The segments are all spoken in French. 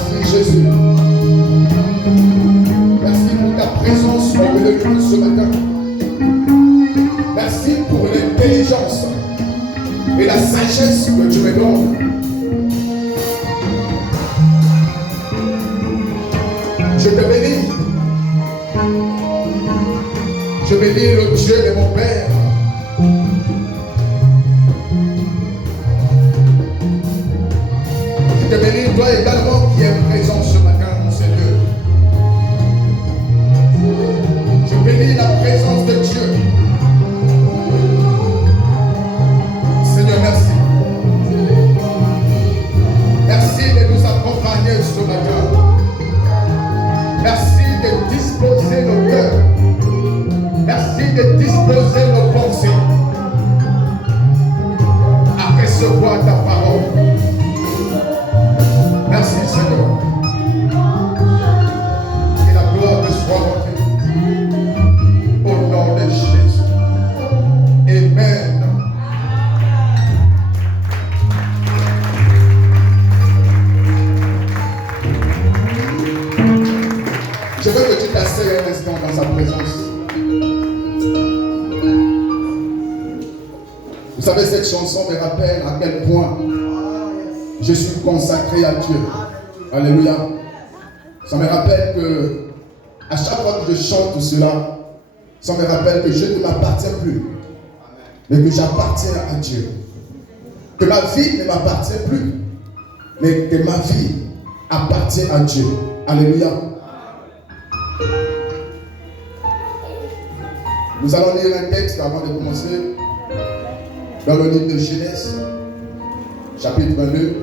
Merci Jésus. Merci pour ta présence au milieu de nous ce matin. Merci pour l'intelligence et la sagesse que tu me donnes. Je te bénis. Je bénis le Dieu de mon Père. Je te bénis toi également qui es présent ce matin, mon Seigneur. Je bénis la présence de Dieu. Seigneur, merci. Merci de nous accompagner ce matin. Merci de disposer nos cœurs. Merci de disposer nos pensées à recevoir ta parole. Merci Seigneur. Que la gloire te soit rendue au nom de Jésus. Amen. Je veux que tu t'asseyes un instant dans sa présence. Vous savez, cette chanson me rappelle à quel point je suis consacré à Dieu. Alléluia. Ça me rappelle que à chaque fois que je chante cela, ça me rappelle que je ne m'appartiens plus, mais que j'appartiens à Dieu. Que ma vie ne m'appartient plus, mais que ma vie appartient à Dieu. Alléluia. Nous allons lire un texte avant de commencer dans le livre de Genèse, chapitre 22,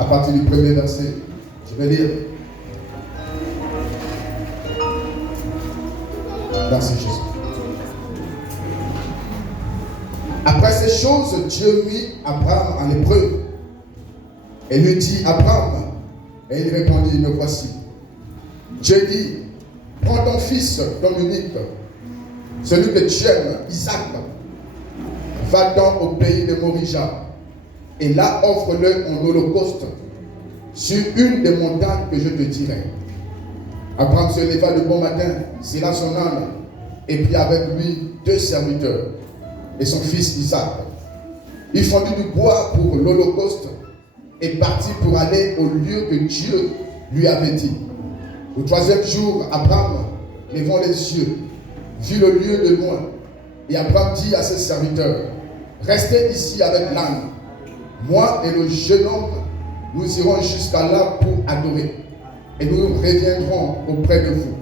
à partir du premier verset. Je vais lire. Merci Jésus. Après ces choses, Dieu mit Abraham à l'épreuve et lui dit: Abraham. Et il répondit: Me voici. Dieu dit: Prends ton fils, ton unique, celui que tu aimes, Isaac. Va-t'en au pays de Morija, et là offre-le en holocauste sur une des montagnes que je te dirai. Abraham se leva de bon matin, sella son âne, et prit avec lui 2 serviteurs et son fils Isaac. Il fondit du bois pour l'holocauste et partit pour aller au lieu que Dieu lui avait dit. Au 3e jour, Abraham, levant les yeux, vit le lieu de loin. Et Abraham dit à ses serviteurs: Restez ici avec l'âne. Moi et le jeune homme, nous irons jusqu'à là pour adorer. Et nous reviendrons auprès de vous.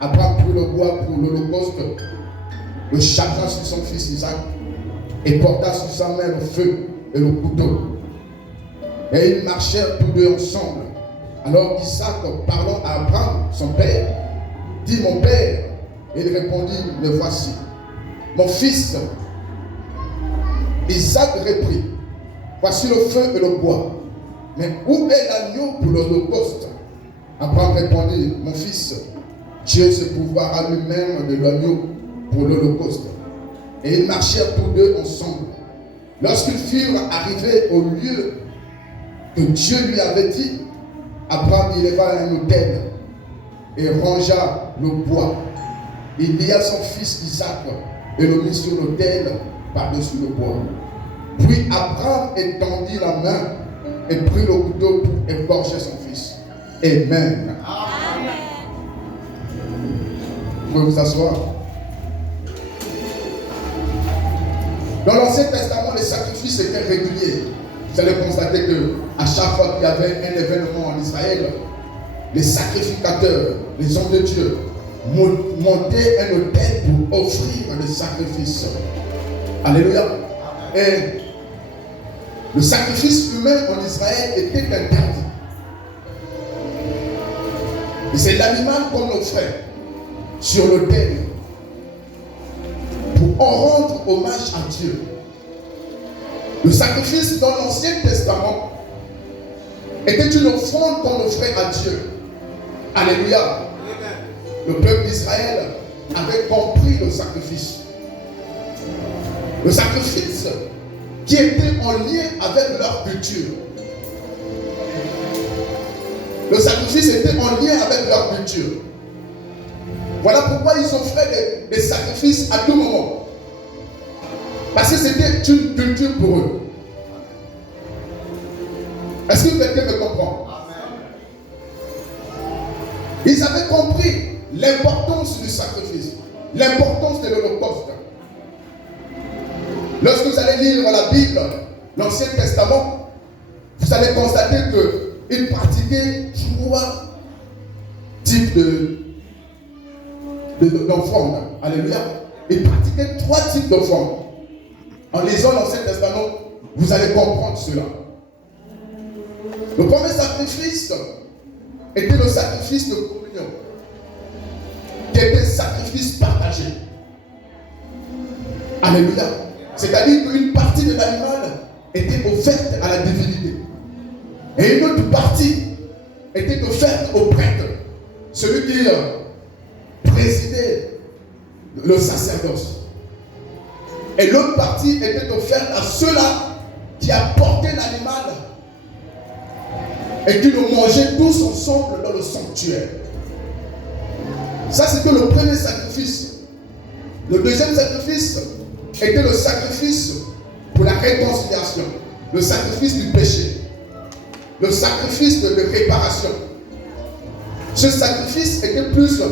Abraham prit le bois pour l'holocauste, le chargea sur son fils Isaac, et porta sur sa main le feu et le couteau. Et ils marchèrent tous deux ensemble. Alors Isaac, parlant à Abraham, son père, dit: Mon père. Et il répondit: Me voici. Mon fils. Isaac reprit: Voici le feu et le bois, mais où est l'agneau pour l'holocauste? Abraham répondit: Mon fils, Dieu se pourvoira lui-même de l'agneau pour l'holocauste. Et ils marchèrent tous deux ensemble. Lorsqu'ils furent arrivés au lieu que Dieu lui avait dit, Abraham y leva un autel et rangea le bois. Il lia son fils Isaac et le mit sur l'autel par-dessus le bois. Puis Abraham étendit la main et prit le couteau pour égorger son fils. Amen. Amen. Vous pouvez vous asseoir. Dans l'Ancien Testament, les sacrifices étaient réguliers. Vous allez constater qu'à chaque fois qu'il y avait un événement en Israël, les sacrificateurs, les hommes de Dieu, montaient un autel pour offrir des sacrifices. Alléluia. Et le sacrifice humain en Israël était interdit. Et c'est l'animal qu'on offrait sur l'autel pour en rendre hommage à Dieu. Le sacrifice dans l'Ancien Testament était une offrande qu'on offrait à Dieu. Alléluia. Le peuple d'Israël avait compris le sacrifice. Le sacrifice qui était en lien avec leur culture. Le sacrifice était en lien avec leur culture. Voilà pourquoi ils offraient des sacrifices à tout moment. Parce que c'était une culture pour eux. Est-ce que quelqu'un me comprend? Ils avaient compris l'importance du sacrifice, l'importance de l'Holocauste. Lorsque vous allez lire la Bible, l'Ancien Testament, vous allez constater qu'ils pratiquaient 3 types d'offrandes. Alléluia. Ils pratiquaient 3 types d'offrandes. En lisant l'Ancien Testament, vous allez comprendre cela. Le premier sacrifice était le sacrifice de communion, qui était un sacrifice partagé. Alléluia. C'est-à-dire qu'une partie de l'animal était offerte à la divinité. Et une autre partie était offerte au prêtre, celui qui présidait le sacerdoce. Et l'autre partie était offerte à ceux-là qui apportaient l'animal et qui le mangeaient tous ensemble dans le sanctuaire. Ça, c'était le premier sacrifice. Le deuxième sacrifice était le sacrifice pour la réconciliation, le sacrifice du péché, le sacrifice de réparation. Ce sacrifice était plus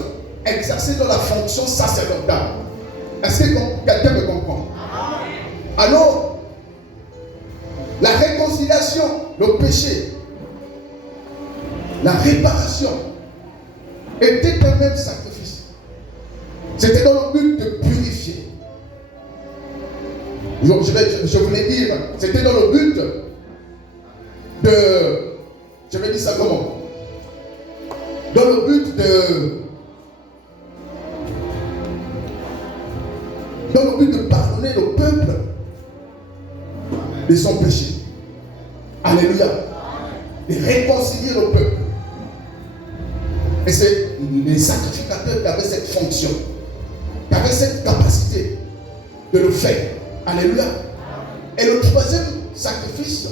exercé dans la fonction sacerdotale. Est-ce que quelqu'un me comprend? Alors, la réconciliation, le péché, la réparation était un même sacrifice. C'était dans le but de purifier. Je voulais dire, c'était dans le but de... Je vais dire ça comment? Dans le but de pardonner le peuple de son péché. Alléluia. De réconcilier le peuple. Et c'est les sacrificateurs qui avaient cette fonction, qui avaient cette capacité de le faire. Alléluia. Et le troisième sacrifice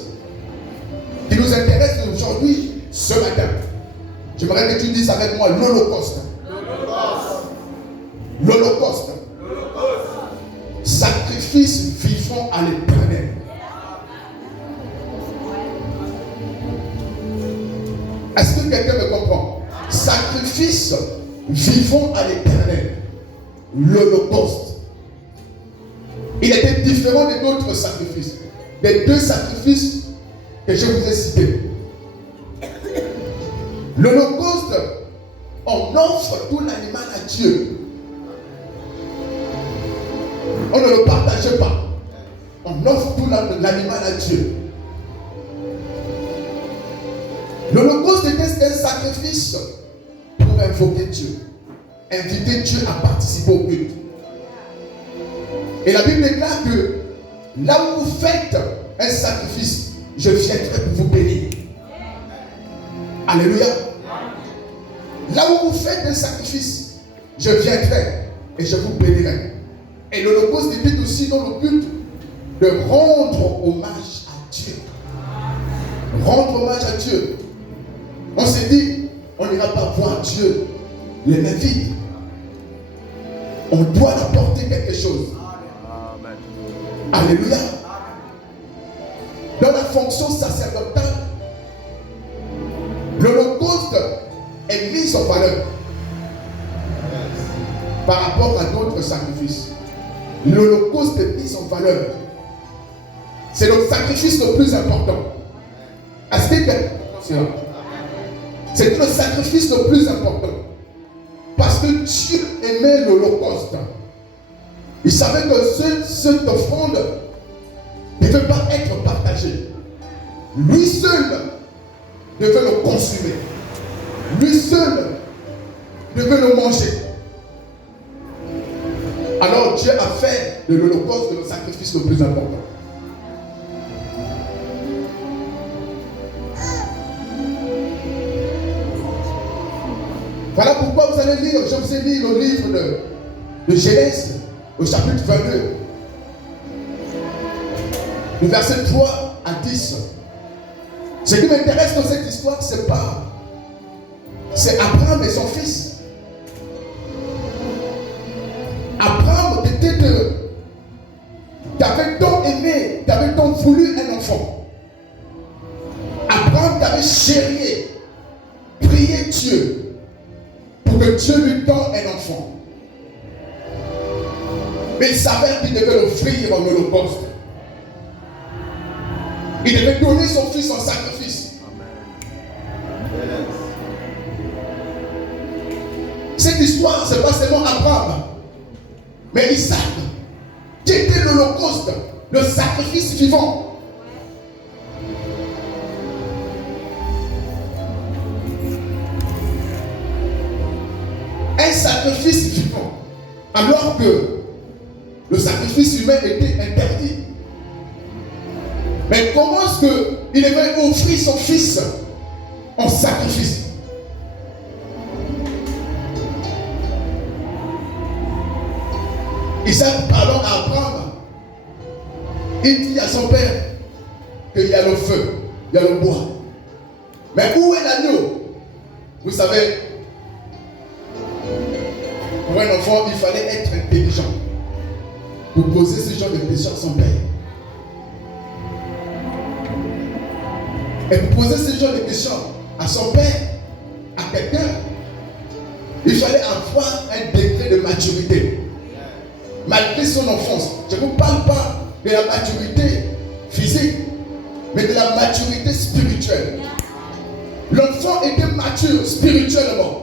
qui nous intéresse aujourd'hui, ce matin, j'aimerais que tu dises avec moi l'Holocauste. L'Holocauste. Sacrifice vivant à l'Éternel. Est-ce que quelqu'un me comprend? Sacrifice vivant à l'Éternel. L'Holocauste. Il était différent des autres sacrifices. Des 2 sacrifices que je vous ai cités. L'Holocauste, on offre tout l'animal à Dieu. On ne le partage pas. On offre tout l'animal à Dieu. L'Holocauste était un sacrifice pour invoquer Dieu, inviter Dieu à participer au culte. Et la Bible déclare que là où vous faites un sacrifice, je viendrai pour vous bénir. Alléluia. Là où vous faites un sacrifice, je viendrai et je vous bénirai. Et l'Holocauste était aussi dans le but de rendre hommage à Dieu. Rendre hommage à Dieu. On s'est dit, on n'ira pas voir Dieu les mains vides. On doit apporter quelque chose. Amen. Alléluia. Dans la fonction sacerdotale, l'Holocauste est mis en valeur par rapport à d'autres sacrifices. L'Holocauste est mis en valeur. C'est le sacrifice le plus important. Est-ce que c'est le sacrifice le plus important. Parce que Dieu aimait l'Holocauste. Il savait que cette offrande ne devait pas être partagée. Lui seul devait le consumer. Lui seul devait le manger. Alors Dieu a fait de l'Holocauste le sacrifice le plus important. Voilà pourquoi vous allez lire, je vous ai lu le livre de Genèse, au chapitre 22, du verset 3 à 10. Ce qui m'intéresse dans cette histoire, ce n'est pas C'est Abraham et son fils. Abraham t'avait tant aimé, t'avait tant voulu un enfant. Abraham t'avait chéri, prié Dieu pour que Dieu lui donne un enfant. Mais il savait qu'il devait l'offrir en holocauste. Il devait donner son fils en sacrifice. Amen. Cette histoire, ce n'est pas seulement Abraham, mais Isaac, qui était l'holocauste, le sacrifice vivant. Un sacrifice vivant, alors que le sacrifice humain était interdit. Mais comment est-ce qu'il devait offrir son fils en sacrifice? Isaac, parlant à Abraham, il dit à son père qu'il y a le feu, il y a le bois. Mais où est l'agneau? Vous savez, pour un enfant, il fallait être intelligent pour poser ce genre de questions à son père. Et pour poser ce genre de questions à son père, à quelqu'un, il fallait avoir un degré de maturité. Malgré son enfance, je ne vous parle pas de la maturité physique, mais de la maturité spirituelle. L'enfant était mature spirituellement.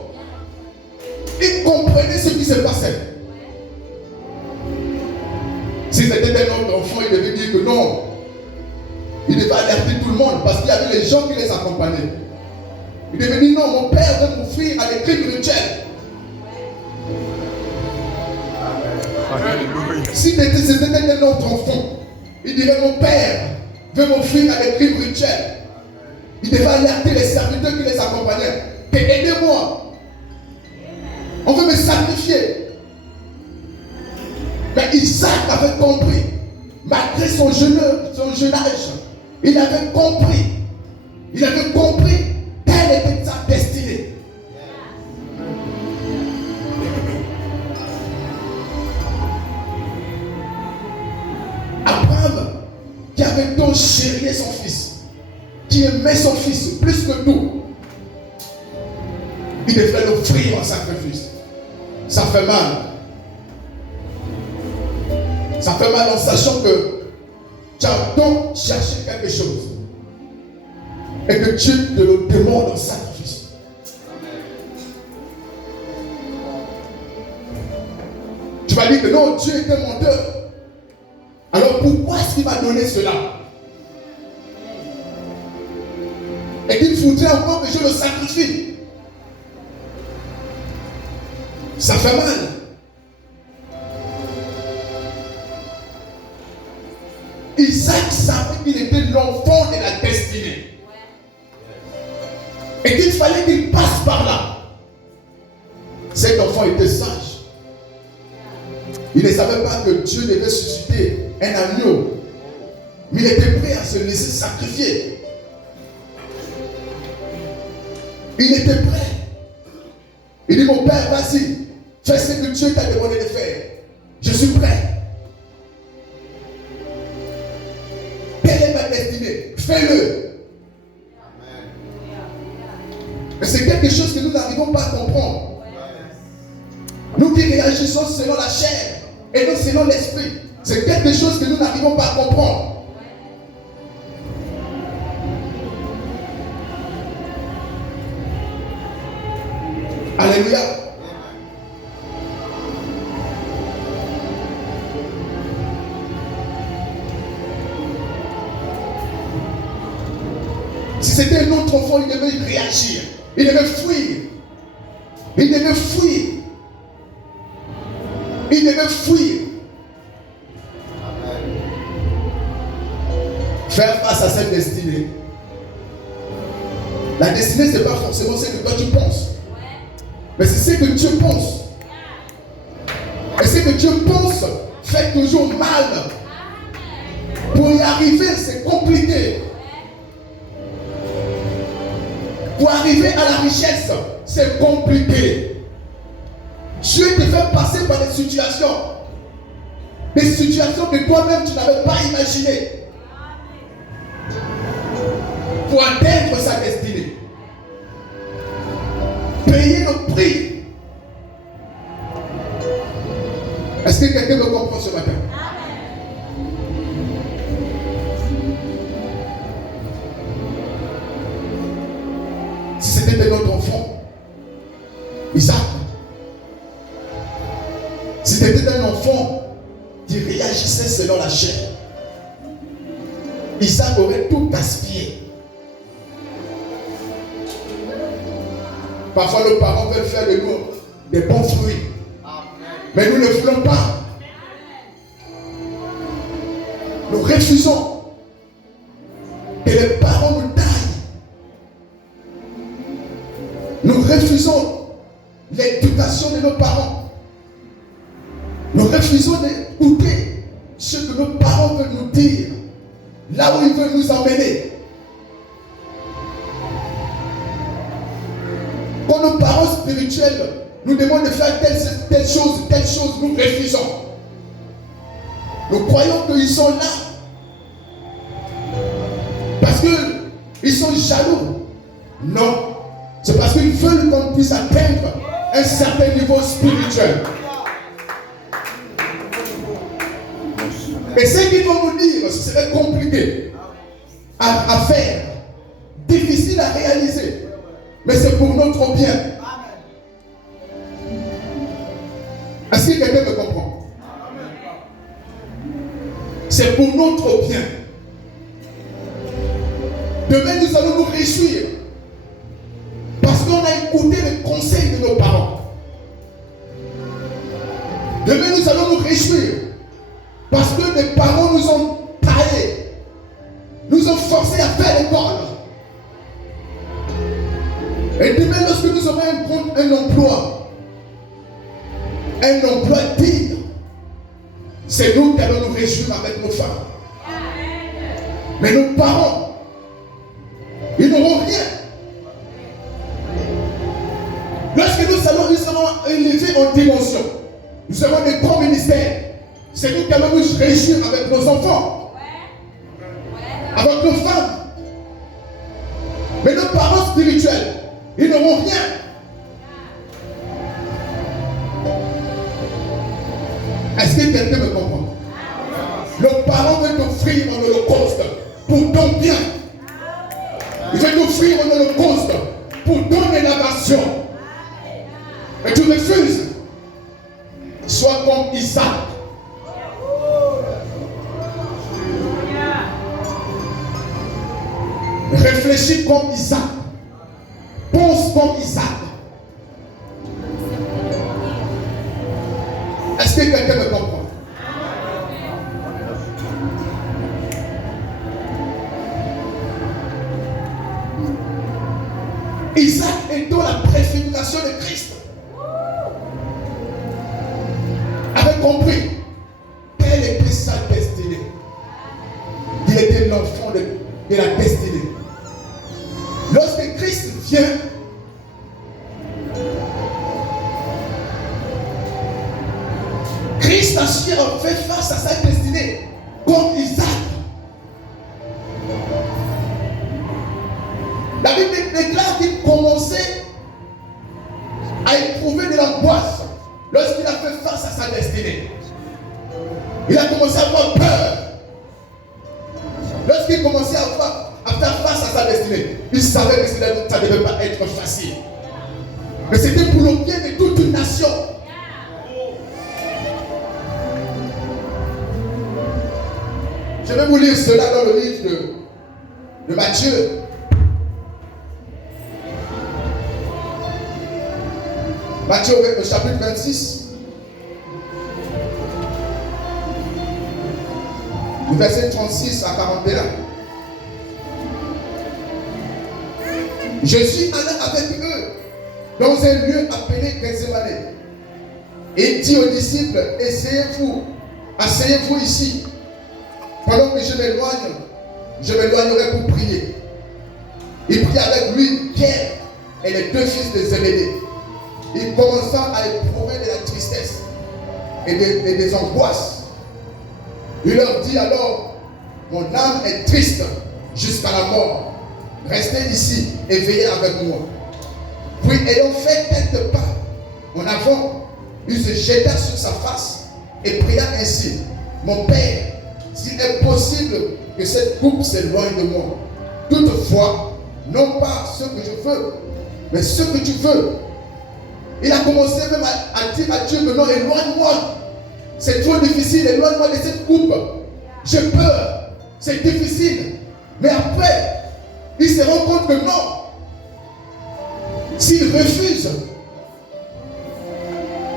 Il comprenait ce qui se passait. Si c'était un autre enfant, il devait dire que non. Il devait alerter tout le monde parce qu'il y avait les gens qui les accompagnaient. Il devait dire non, mon père veut m'offrir à des crimes rituels. Si c'était un autre enfant, il dirait mon père veut m'offrir à des crimes rituels. Il devait alerter les serviteurs qui les accompagnaient. Aidez-moi. On veut me sacrifier. Mais Isaac avait compris, malgré son jeune âge, il avait compris quelle était sa destinée. Abraham, qui avait tant chéri son fils, qui aimait son fils plus que tout, il devait l'offrir en sacrifice. Ça fait mal. Ça fait mal en sachant que tu as donc cherché quelque chose et que Dieu te le demande en sacrifice. Tu vas dire que non, Dieu était menteur. Alors pourquoi est-ce qu'il m'a donné cela? Et qu'il faudrait encore que je le sacrifie. Ça fait mal. Isaac savait qu'il était l'enfant de la destinée. Et qu'il fallait qu'il passe par là. Cet enfant était sage. Il ne savait pas que Dieu devait susciter un agneau. Mais il était prêt à se laisser sacrifier. Il était prêt. Il dit, mon père, vas-y, fais ce que Dieu t'a demandé de faire. Je suis prêt. Quelle est ma destinée? Fais-le. Mais c'est quelque chose que nous n'arrivons pas à comprendre. Nous qui réagissons selon la chair et non selon l'esprit, c'est quelque chose que nous n'arrivons pas à comprendre. Alléluia. Si c'était un autre enfant, il devait réagir. Il devait fuir. Il devait fuir. Il devait fuir. Faire face à cette destinée. La destinée, ce n'est pas forcément ce que toi tu penses. Mais c'est ce que Dieu pense. Et ce que Dieu pense fait toujours mal. Pour y arriver, c'est compliqué. Pour arriver à la richesse, c'est compliqué. Dieu te fait passer par des situations que toi-même tu n'avais pas imaginées pour atteindre sa destinée. Payer le prix. Est-ce que quelqu'un me comprend ce matin? Si c'était de notre enfant, Isaac, si c'était un enfant qui réagissait selon la chair, Isaac aurait tout gaspillé. Parfois, nos parents veulent faire de nous des bons fruits. Mais nous ne le voulons pas. Nous refusons que les parents nous taillent. Nous refusons l'éducation de nos parents. Nous refusons d'écouter ce que nos parents veulent nous dire, là où ils veulent nous emmener. Quand nos parents spirituels nous demandent de faire telle chose, nous refusons. Nous croyons qu'ils sont là parce qu'ils sont jaloux. Non, c'est parce qu'ils veulent qu'on puisse atteindre un certain niveau spirituel. Et ce qu'ils vont nous dire, ce serait compliqué à faire, difficile à réaliser, mais c'est pour notre bien. Est-ce que quelqu'un me comprend? C'est pour notre bien. Demain, nous allons nous réjouir parce qu'on a écouté les conseils de nos parents. Demain, nous allons nous réjouir parce que les parents nous ont taillés, nous ont forcés à faire l'école. Et demain, lorsque nous aurons un emploi digne, c'est nous qui allons nous réjouir avec nos femmes. Mais nos parents, ils n'auront rien. Lorsque nous serons élevés en dimension, nous aurons des grands ministères, c'est nous qui allons nous réjouir avec nos enfants, avec nos femmes. Mais nos parents spirituels, ils n'auront rien. Est-ce que quelqu'un me comprend? Nos parents veulent t'offrir en holocauste pour ton bien. Ils veulent t'offrir en holocauste pour ton élévation. Mais tu refuses. Sois comme Isaac. Réfléchis comme Isaac. Pense comme Isaac. Est-ce que quelqu'un me comprend? Isaac est dans la préfiguration de Christ. Avait compris quelle était sa destinée. Il était l'enfant de la destinée. Lorsque Christ vient, Christ a fait face à sa destinée comme Isaac. La Bible déclare qu'il commençait à éprouver de l'angoisse lorsqu'il a fait face à sa destinée. Il a commencé à avoir peur. Lorsqu'il commençait à faire face à sa destinée, il savait que ça ne devait pas être facile. Mais c'était pour le bien de toute une nation. Je vais vous lire cela dans le livre de Matthieu. Matthieu au chapitre 26. Du verset 36 à 41. Jésus alla avec eux dans un lieu appelé Gethsémane. Et dit aux disciples, asseyez-vous ici. Pendant que je m'éloignerai pour prier. Il prit avec lui Pierre et les deux fils de Zébédée. Il commença à éprouver de la tristesse et des angoisses. Il leur dit alors, mon âme est triste jusqu'à la mort. Restez ici et veillez avec moi. Puis ayant fait quelques pas en avant, il se jeta sur sa face et pria ainsi, mon Père, s'il est possible que cette coupe s'éloigne de moi. Toutefois, non pas ce que je veux, mais ce que tu veux. Il a commencé même à dire à Dieu, mais non, éloigne-moi. C'est trop difficile, éloigne-moi de cette coupe. J'ai peur, c'est difficile. Mais après, il se rend compte que non. S'il refuse,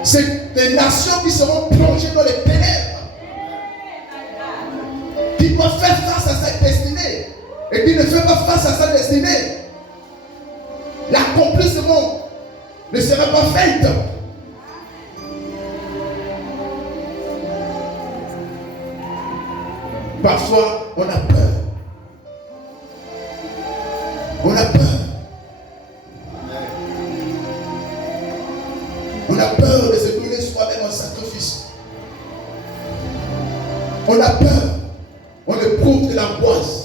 c'est des nations qui seront plongées dans les ténèbres, qui doivent faire face à sa destinée. Et qui ne fait pas face à sa destinée, l'accomplissement ne sera pas fait. Parfois, on a peur. On a peur. On a peur de se donner soi-même en sacrifice. On a peur. On éprouve de l'angoisse.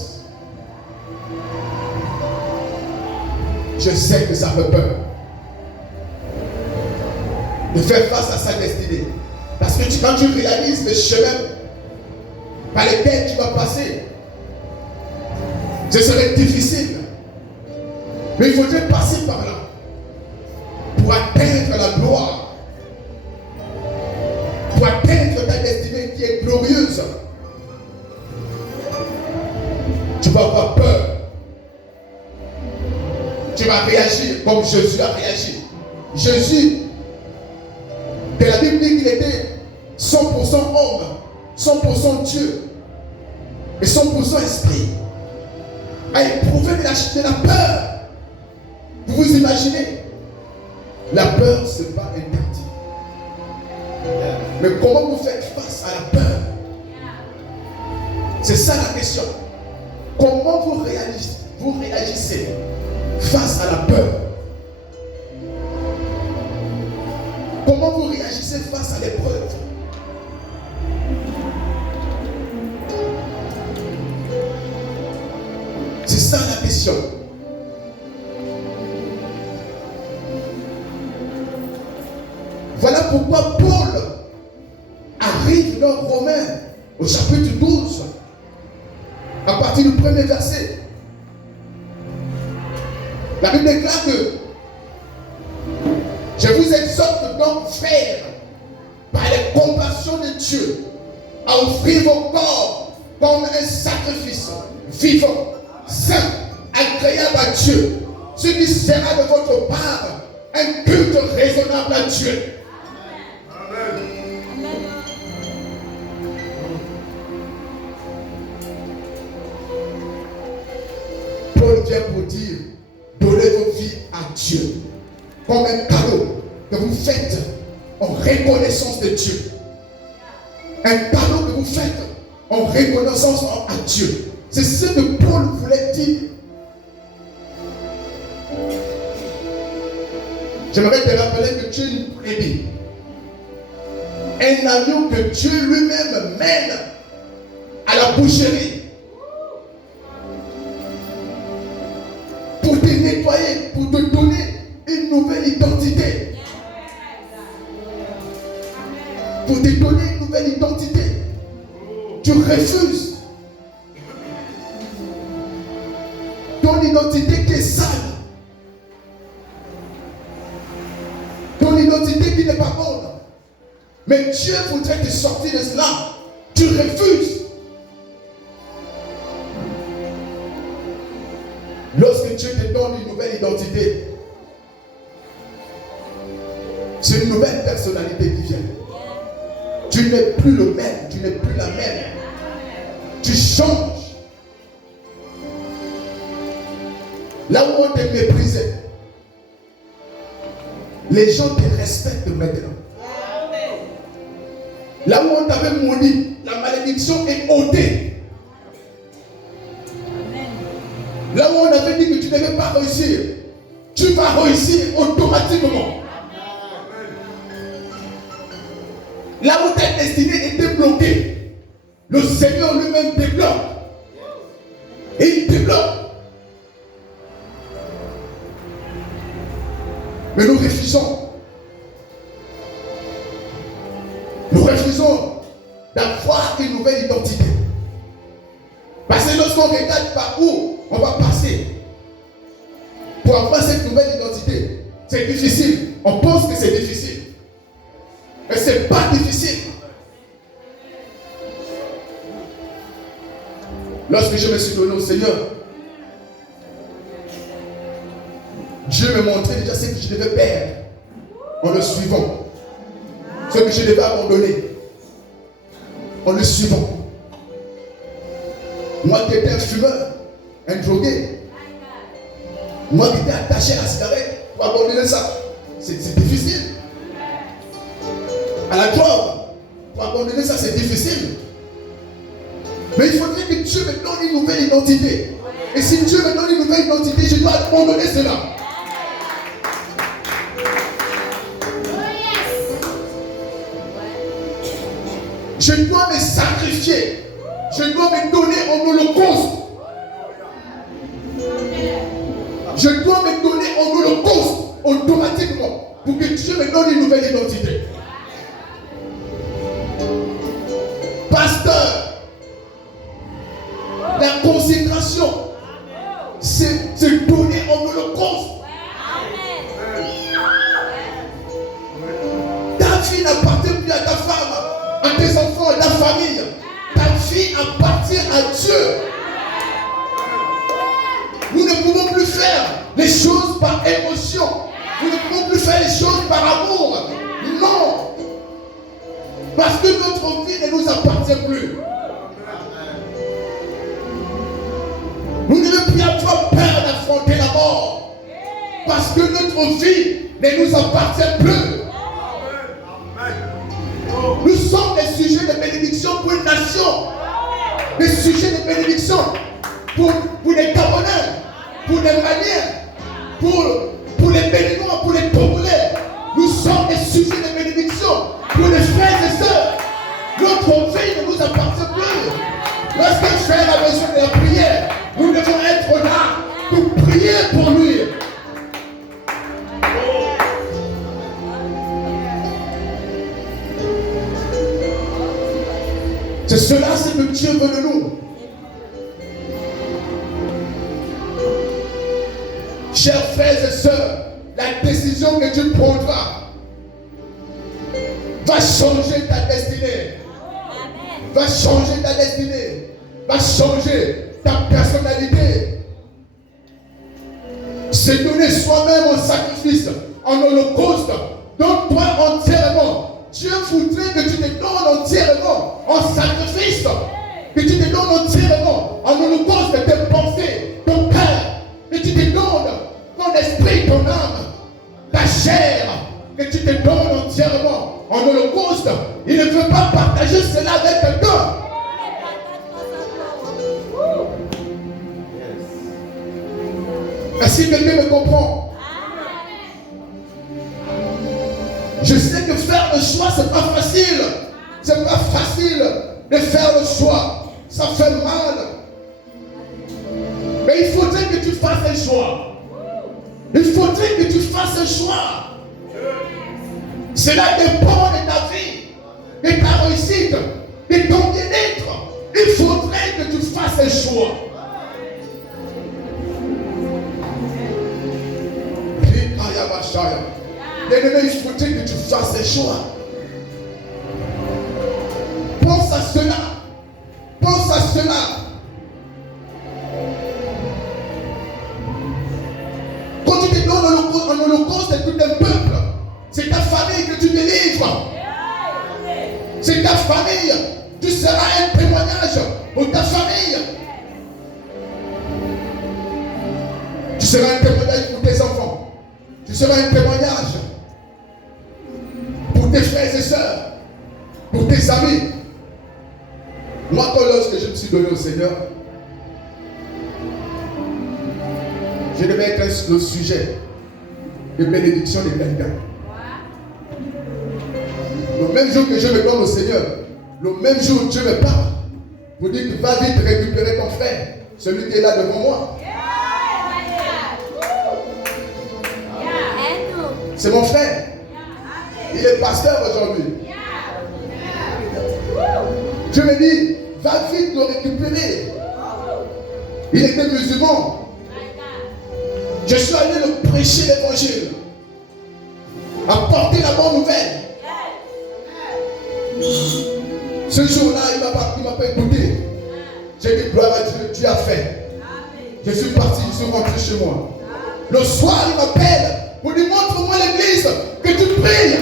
Je sais que ça fait peur de faire face à sa destinée. Parce que quand tu réalises le chemin par lequel tu vas passer, ce serait difficile. Mais il faudrait passer par là pour atteindre la gloire, pour atteindre ta destinée qui est glorieuse. Tu vas avoir peur. Tu vas réagir comme Jésus a réagi. Jésus, de la Bible dit qu'il était 100% homme, 100% Dieu et 100% esprit, a éprouvé de la peur. Vous vous imaginez? La peur, ce n'est pas interdit. Mais comment vous faites face à la peur? C'est ça la question. Comment vous réagissez face à la peur? Comment vous réagissez face à l'épreuve? C'est ça la question. Voilà pourquoi Paul arrive dans Romains au chapitre 12, à partir du premier verset. La Bible déclare que je vous exhorte donc, frères, par les compassions de Dieu, à offrir vos corps comme un sacrifice vivant, saint, agréable à Dieu, ce qui sera de votre part un culte raisonnable à Dieu. Amen. Paul vient pour dire, donnez vos vies à Dieu comme un cadeau que vous faites en reconnaissance de Dieu. Un cadeau que vous faites en reconnaissance à Dieu. C'est ce que Paul voulait dire. J'aimerais te rappeler que tu es une brebis. Un agneau que Dieu lui-même mène à la boucherie pour te nettoyer, pour te donner une nouvelle identité. Pour te donner une nouvelle identité. Tu refuses ton identité qui est sale. Ton identité qui n'est pas bonne. Mais Dieu voudrait te sortir de cela. Tu refuses. Lorsque Dieu te donne une nouvelle identité, c'est une nouvelle personnalité qui vient. Tu n'es plus le même, tu n'es plus la même. Tu changes. Là où on te méprisait, les gens te respectent maintenant. Là où on t'avait maudit, la malédiction est ôtée. Là où on avait dit que tu ne devais pas vas réussir. Tu vas réussir automatiquement. Là où ta destinée était bloquée, le Seigneur lui-même débloque. Et il débloque. Mais nous refusons. Nous refusons d'avoir une nouvelle identité. Parce que lorsqu'on regarde par où on va passer pour avoir cette nouvelle identité, c'est difficile. On pense que c'est difficile. Mais ce n'est pas difficile. Lorsque je me suis donné au Seigneur, Dieu me montrait déjà ce que je devais perdre en le suivant. Ce que je devais abandonner en le suivant. Moi qui étais un fumeur, un drogué, moi qui étais attaché à la cigarette, pour abandonner ça, c'est difficile. À la drogue, pour abandonner ça, c'est difficile. Mais il faudrait que Dieu me donne une nouvelle identité. Et si Dieu me donne une nouvelle identité, je dois abandonner cela. Je dois me sacrifier. Je dois me donner en holocauste. Je dois me donner en holocauste automatiquement pour que Dieu me donne une nouvelle identité. Pasteur, la consécration, c'est se donner en holocauste. Ta vie n'appartient plus à ta femme, à tes enfants, à ta famille. Ta vie appartient à Dieu. Nous ne pouvons plus faire les choses par émotion. Nous ne pouvons plus faire les choses par amour. Non. Parce que notre vie ne nous appartient plus. Nous ne devons plus avoir peur d'affronter la mort. Parce que notre vie ne nous appartient plus. Nous sommes des sujets de bénédiction pour une nation. Des sujets de bénédiction pour les Camerounais, pour les Maliens, pour les Béninois, pour les Congolais. Nous sommes des sujets de bénédiction pour les frères et sœurs. Notre vie ne nous appartient plus. Lorsqu'un frère a besoin de la prière, nous devons être là pour prier pour lui. C'est cela, c'est que Dieu veut de nous. Chers frères et sœurs, la décision que Dieu prendra va changer ta destinée. Va changer ta destinée. Va changer ta personnalité. Se donner soi-même en sacrifice, en holocauste, donne-toi entièrement. Dieu voudrait que tu te donnes entièrement en sacrifice, que tu te donnes entièrement en holocauste de tes pensées, ton cœur, que tu te donnes ton esprit, ton âme, ta chair, que tu te donnes entièrement en holocauste. Il ne veut pas partager cela avec quelqu'un. Est-ce que quelqu'un me comprend? Je sais que faire le choix, c'est pas facile. C'est pas facile de faire le choix. Ça fait mal. Mais il faudrait que tu fasses un choix. Il faudrait que tu fasses un choix. Cela dépend de ta vie, de ta réussite, de ton bien-être. Il faudrait que tu fasses un choix. Bien-aimé, il faudrait que tu fasses un choix. Pense à cela. Pense à cela. Quand tu te donnes en holocauste de tout un peuple, c'est ta famille que tu délivres. C'est ta famille. Tu seras un témoignage pour ta famille. Tu seras un témoignage pour tes enfants. Tu seras un témoignage pour tes frères et sœurs, pour tes amis. Moi, lorsque je me suis donné au Seigneur, je devais être le sujet de bénédiction de quelqu'un. Le même jour que je me donne au Seigneur, le même jour Dieu me parle pour dire que va vite récupérer ton frère, celui qui est là devant moi. C'est mon frère. Il est pasteur aujourd'hui. Dieu me dit, va vite le récupérer. Il était musulman. Je suis allé le prêcher l'évangile, apporter la bonne nouvelle. Ce jour-là, il m'a pas écouté. J'ai dit gloire à Dieu, Dieu a fait. Je suis parti, je suis rentré chez moi. Le soir, il m'appelle pour lui montre-moi l'église que tu pries.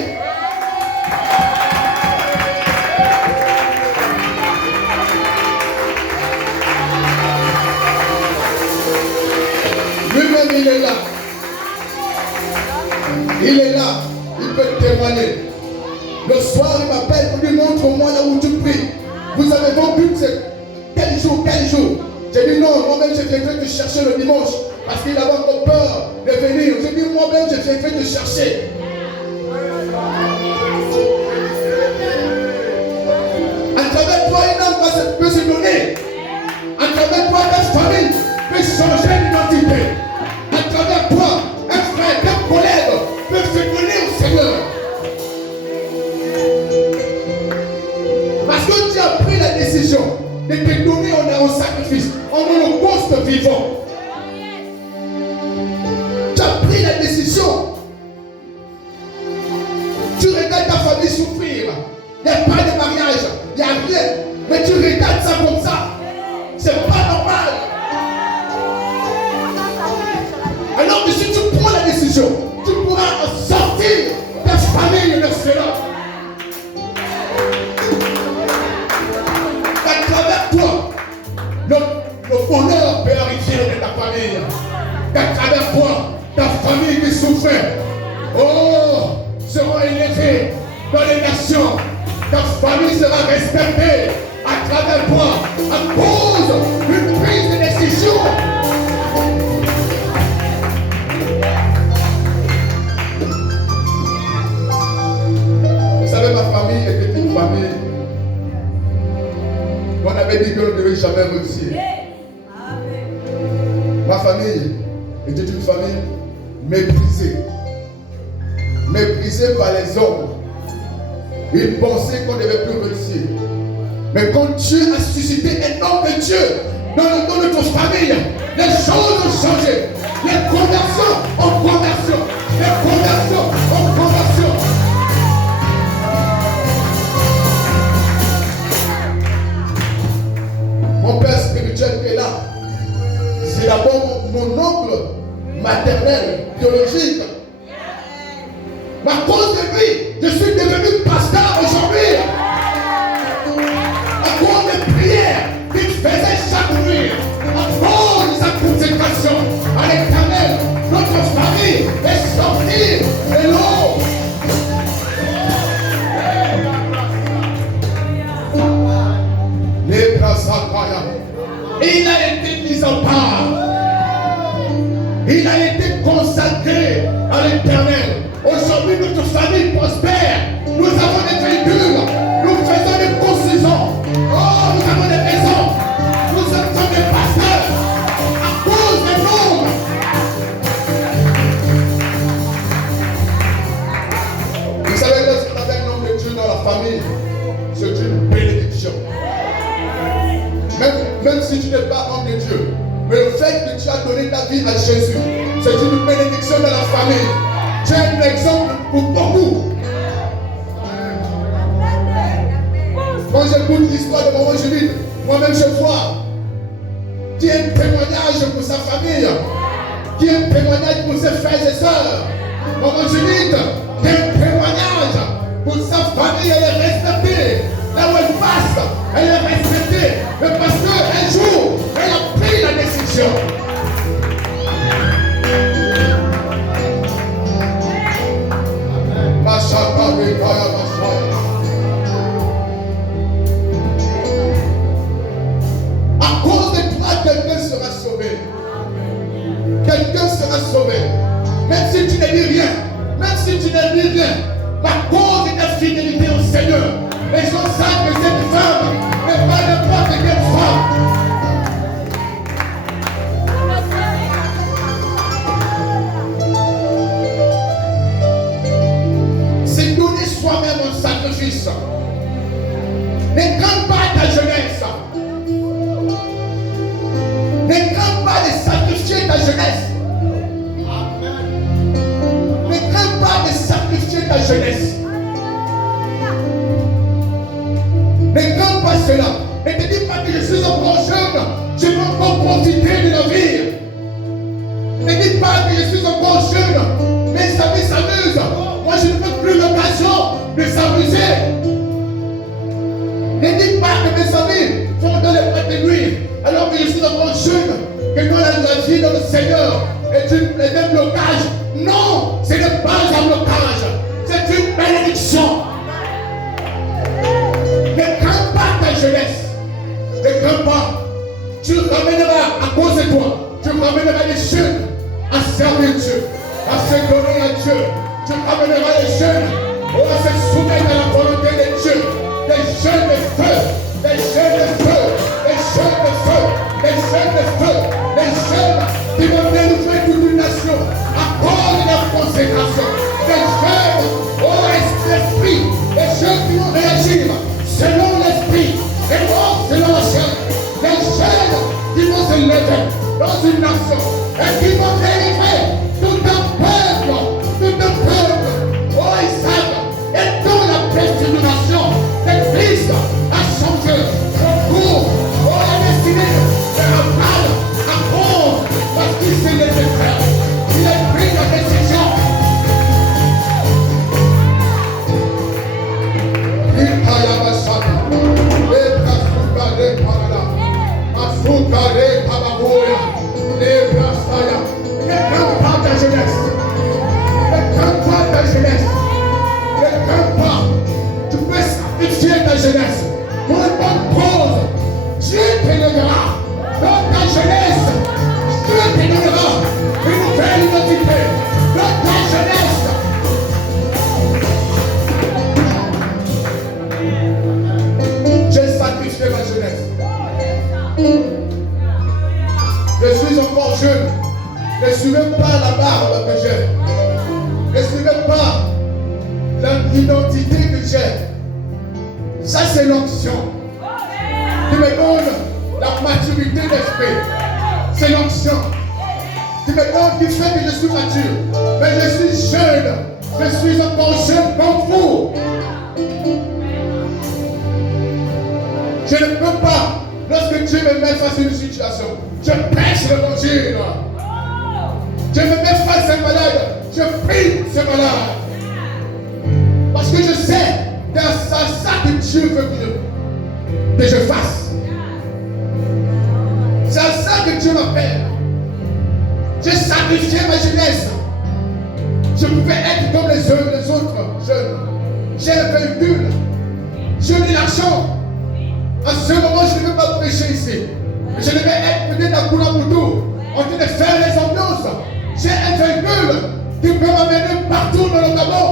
Lui-même, il est là. Il est là. Il peut témoigner. Le soir, il m'appelle pour lui montre-moi là où tu pries. Vous avez vos buts, c'est quel jour? J'ai dit non, moi-même j'ai fait te chercher le dimanche. Parce qu'il avait encore peur de venir. J'ai dit moi-même j'ai fait te chercher. À travers toi, une âme peut se donner. À travers toi, ta famille peut changer d'identité. À travers toi, un frère, un collègue peut se donner au Seigneur. Parce que tu as pris la décision de te donner en sacrifice, en holocauste vivant. Tu as pris la décision. Tu regardes ta famille souffrir. Il n'y a pas de mariage, il n'y a rien. Mais tu regardes ça comme ça. C'est pas normal. Alors que si tu prends la décision, tu pourras sortir ta famille de cela. À travers toi, le bonheur peut arriver de ta famille. À travers toi, ta famille qui souffrait, sera élevée dans les nations. Ta famille sera respectée à travers toi à cause d'une prise de décision. Vous savez, ma famille était une famille. On avait dit qu'on ne devait jamais réussir. Ma famille était une famille méprisée. Méprisée par les hommes. Ils pensaient qu'on ne devait plus réussir. Mais quand Dieu a suscité un homme de Dieu dans notre famille, les choses ont changé. Les conversions en conversion. Les conversions en conversion. Mon père spirituel qui est là, c'est d'abord mon oncle maternel, biologique. À cause de lui, je suis devenu pasteur aujourd'hui. À cause des prières qu'il faisait chaque nuit. À cause de sa consécration à l'Éternel, notre famille est sortie de l'eau. Les bras il a été mis en part. Il a été consacré à l'Éternel. Aujourd'hui, notre famille prospère. Nous avons des véhicules. Nous faisons des constructions. Nous avons des maisons. Nous sommes des pasteurs. À cause des noms. Vous savez que c'est avec un homme de Dieu dans la famille, c'est une bénédiction. Même si tu n'es pas homme de Dieu, mais le fait que tu as donné ta vie à Jésus, c'est une bénédiction dans la famille. Tu es un exemple pour beaucoup. Quand j'écoute l'histoire de maman Julie, moi-même je vois qui est un témoignage pour sa famille, qui est un témoignage pour ses frères et sœurs. Maman Julie, qui est un témoignage pour sa famille, elle est respectée. Là où elle passe, elle est respectée. Mais parce qu'un jour, elle a pris la décision. À cause de toi, quelqu'un sera sauvé. Quelqu'un jeunesse. Ne crains pas cela. Ne te dis pas que je suis encore jeune, je peux encore profiter de la vie. Ne dis pas que je suis encore jeune, mes amis s'amusent. Moi je ne peux plus l'occasion de s'amuser. Ne dis pas que mes amis sont dans les boîtes de nuit alors que je suis encore jeune, que nous la vie dans le Seigneur est un blocage. Non, ce n'est pas un blocage, c'est une bénédiction. Ne crains pas ta jeunesse. Ne crains pas. Tu ramèneras à cause de toi. Tu ramèneras les jeunes à servir Dieu, à se donner à Dieu. Tu ramèneras les jeunes à se soumettre à la volonté de Dieu. Des jeunes de feu, des jeunes de feu, des jeunes de feu, des jeunes de feu, des jeunes qui vont dénouer toute une nation à cause de leur consécration. Des jeunes, l'esprit, des jeunes qui vont réagir selon l'esprit et non selon la chair. Des jeunes qui vont se lever dans une nation et qui vont délivrer tout un peuple, tout un peuple. Oh, ils savent, et dans la prédestination de Christ a changé son cours. Oh, la destinée de Abraham à cause parce qu'il s'est laissé faire. Il a pris la décision. Ne crains pas ta jeunesse. Ne crains pas ta jeunesse. Ne crains pas. Tu peux sacrifier ta jeunesse pour une bonne cause. Dieu t'élèvera dans ta jeunesse. Dieu t'élèvera une nouvelle identité dans ta jeunesse. J'ai sacrifié ma jeunesse. Je suis encore jeune. Ne suis même pas la barbe que j'ai. Ne suis même pas l'identité que j'ai. Ça, c'est l'onction qui me donne la maturité d'esprit. C'est l'onction qui me donne, qui fait que je suis mature. Mais je suis jeune. Je suis encore jeune comme vous. Je ne peux pas, lorsque Dieu me met face à une situation, je prêche l'évangile. Je me mets face à un malade, je prie ce malade. Parce que je sais que c'est ça que Dieu veut que je fasse. C'est à ça que Dieu m'appelle. J'ai sacrifié ma jeunesse. Je pouvais être comme les autres jeunes. J'ai le véhicule. J'ai de l'argent. À ce moment, je ne veux pas prêcher ici. Je devais être peut-être à Koulamoutou, en train de faire les ambiances. J'ai un véhicule qui peut m'amener partout dans le Gabon.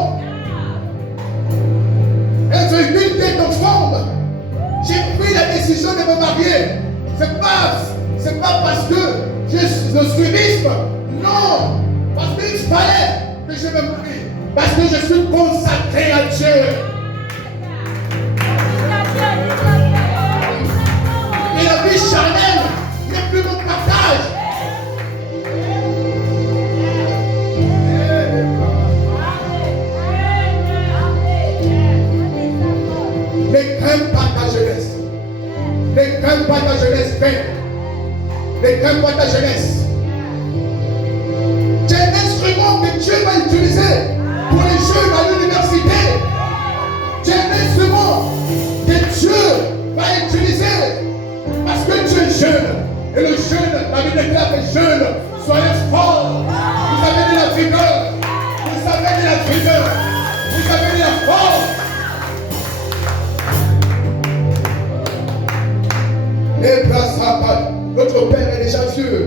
Un véhicule qui est en forme. J'ai pris la décision de me marier. C'est pas parce que je suis le suivisme. Non. Parce qu'il fallait que je me marie. Parce que je suis consacré à Dieu. Et la vie charnelle n'est plus mon partage. Ne crains pas ta jeunesse. Ne crains pas ta jeunesse, père. Ne crains pas ta jeunesse. C'est un instrument que Dieu va utiliser pour les jeunes à l'université. C'est un instrument que Dieu va utiliser parce que tu es jeune. Et le jeune, la Bible déclare que jeune, soyez forts. Vous avez de la vigueur. Vous avez de la vigueur. Vous avez de la force. Et grâce à notre Père est déjà vieux.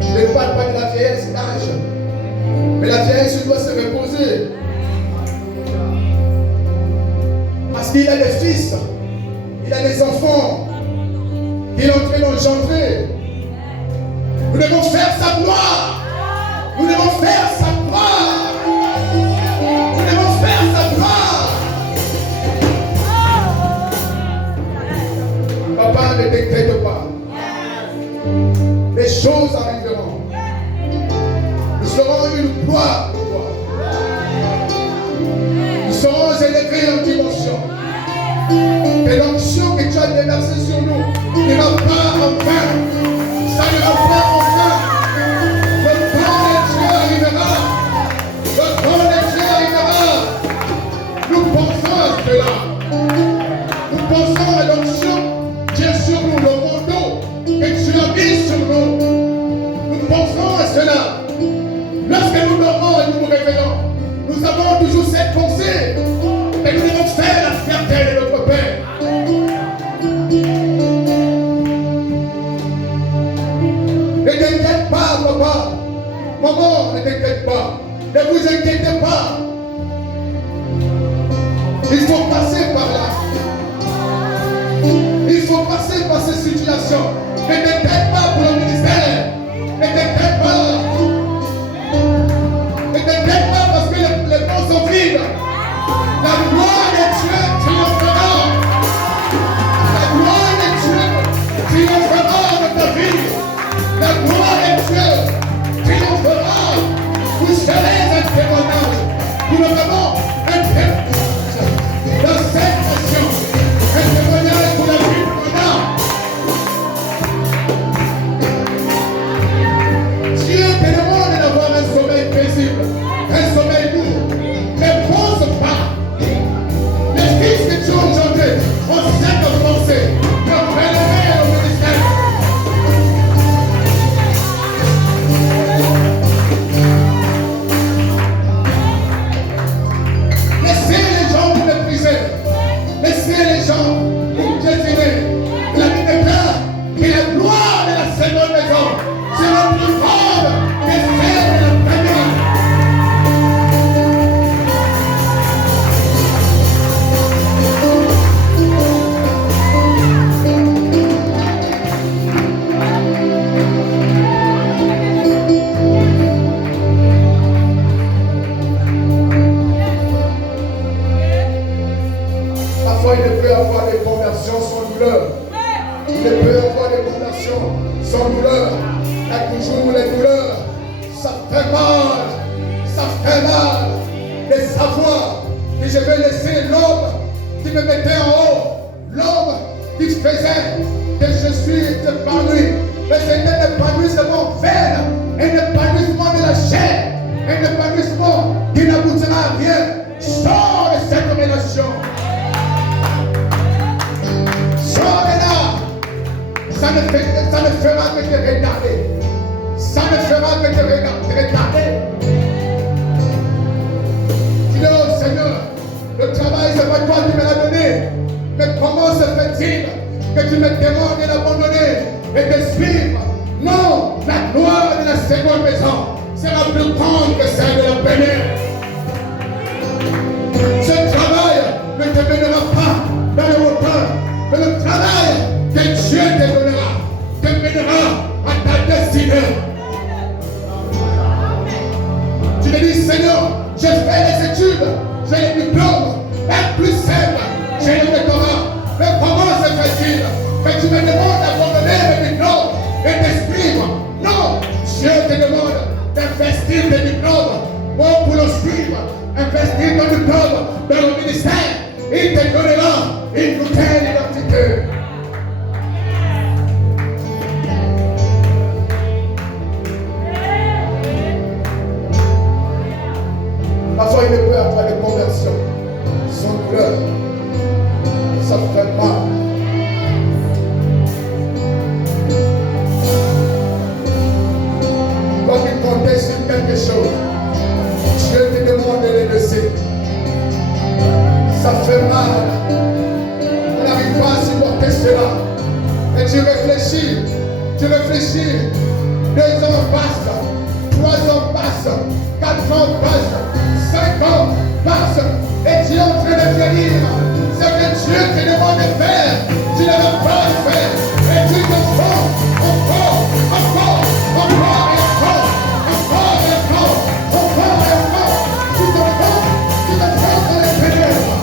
Je ne parle pas de la vieillesse d'âge. Mais la vieillesse doit se reposer. Parce qu'il a des fils. Il a des enfants. Il est en train d'engendrer. Nous devons faire sa gloire. Nous devons faire sa gloire. Nous devons faire sa gloire. Papa, ne décrète pas. Les choses arriveront. Nous serons une gloire pour toi. s'élever en dimension. Et l'onction que tu as déversée sur nous n'ira pas en vain. Ça n'ira pas en vain. Le temps de Dieu arrivera. Le temps de Dieu arrivera. Nous pensons à cela. Nous pensons à l'onction qui est sur nous, le manteau que tu as mis sur nous. Nous pensons à cela. Lorsque nous dormons et nous nous réveillons, nous avons toujours cette pensée que nous devons faire la fierté de notre Père. Ne t'inquiète pas, papa. Maman, ne t'inquiète pas. Ne vous inquiétez pas. Il faut passer par là. Il faut passer par ces situations. Ne t'inquiète pas pour le ministère. Ne t'inquiète pas. Ne t'inquiète pas parce que les ponts sont vides. La gloire de Dieu triomphera. La gloire de Dieu triomphera de ta vie. La gloire de Dieu triomphera. Vous serez un témoignage. Nous avons un témoignage dans cette nation. Un témoignage pour la vie de mon âme. Dieu te demande d'avoir un sommeil paisible, un sommeil lourd. Ne pense pas. Les fils que tu as engendrés ont cette pensée de prélever au ministère. Laissez les gens vous mépriser. Laissez les gens vous piétiner. La Bible déclare que la gloire de la seconde maison sera plus grande que celle de la première. Parfois, il peut y avoir des conversions sans douleur. Il peut y avoir des conversions sans douleur. Il y a toujours les douleurs. Ça fait mal. Ça fait mal de savoir que je vais laisser l'homme qui me mettait en haut. L'homme qui faisait que je suis épanoui. Mais c'est un épanouissement vain. Un épanouissement de la chair. Un épanouissement qui n'aboutira à rien. Sors de cette relation. Sors de là. Ça ne fera que te regarder. Ça ne fera que te regarder. Tu dis, oh Seigneur, le travail c'est pas toi qui me l'as donné. Mais comment se fait-il que tu me demandes de l'abandonner et de suivre? Non, la gloire de la seconde maison sera plus grande que celle de la première. Ce travail ne te mènera pas dans le hauteur, mais le travail que Dieu te donnera te mènera à ta destinée. Tu te dis, Seigneur, j'ai fait les études, j'ai les diplômes, même plus simple, j'ai le doctorat. Mais comment se fait-il que tu me demandes d'abandonner le diplôme et d'exprimer? Non, Dieu te demande d'investir tes diplômes pour le suivre, investir ton diplôme dans le ministère. Il te donnera une nouvelle identité. Parfois, il peut y avoir des conversions sans douleur. Ça fait mal. Quand il comptait sur quelque chose, Dieu te demande de le laisser. Ça fait mal. On n'arrive pas à supporter cela. Et tu réfléchis. 2 ans passent, 3 ans passent, 4 ans passent, 5 ans passent, et tu es en train de vieillir. Ce que Dieu te demande de faire, tu ne veux pas le faire. Et tu te forces encore et encore. Tu te forces dans les ténèbres.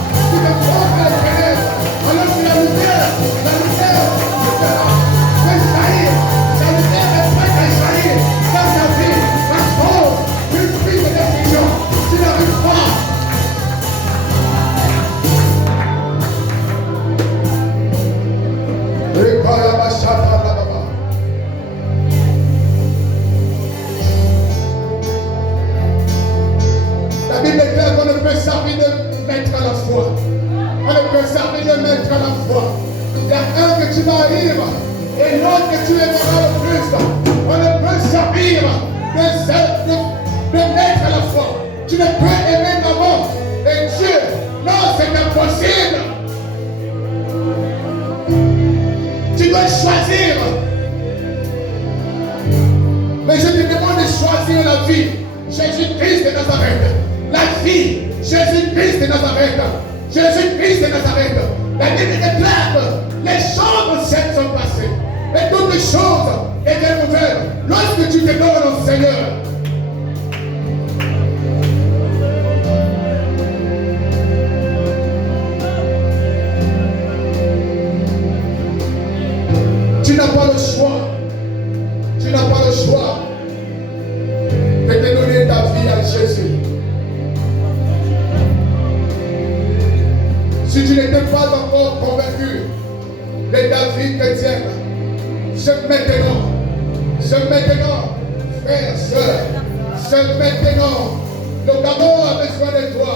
Alors que la lumière fait jaillir. La lumière est prête à jaillir dans ta vie. La chose, une prise de décision. servir de maître à la fois. On ne peut servir de maître à la fois. Il y a un que tu m'arrives et l'autre que tu aimeras le plus. On ne peut servir de maître à la fois. Tu ne peux aimer maman et Dieu. Non, c'est impossible. Tu dois choisir. Mais je te demande de choisir la vie. Jésus-Christ de Nazareth. La vie. Jésus-Christ de Nazareth. Jésus-Christ de Nazareth. La Bible déclare que les choses anciennes sont passées. Et toutes les choses étaient nouvelles. Lorsque tu te donnes au Seigneur. Tu n'as pas le choix. Tu n'as pas le choix de te donner ta vie à Jésus. Si tu n'étais pas encore convaincu de ta vie chrétienne, c'est maintenant, frère, soeur, c'est maintenant. Le Gabon a besoin de toi.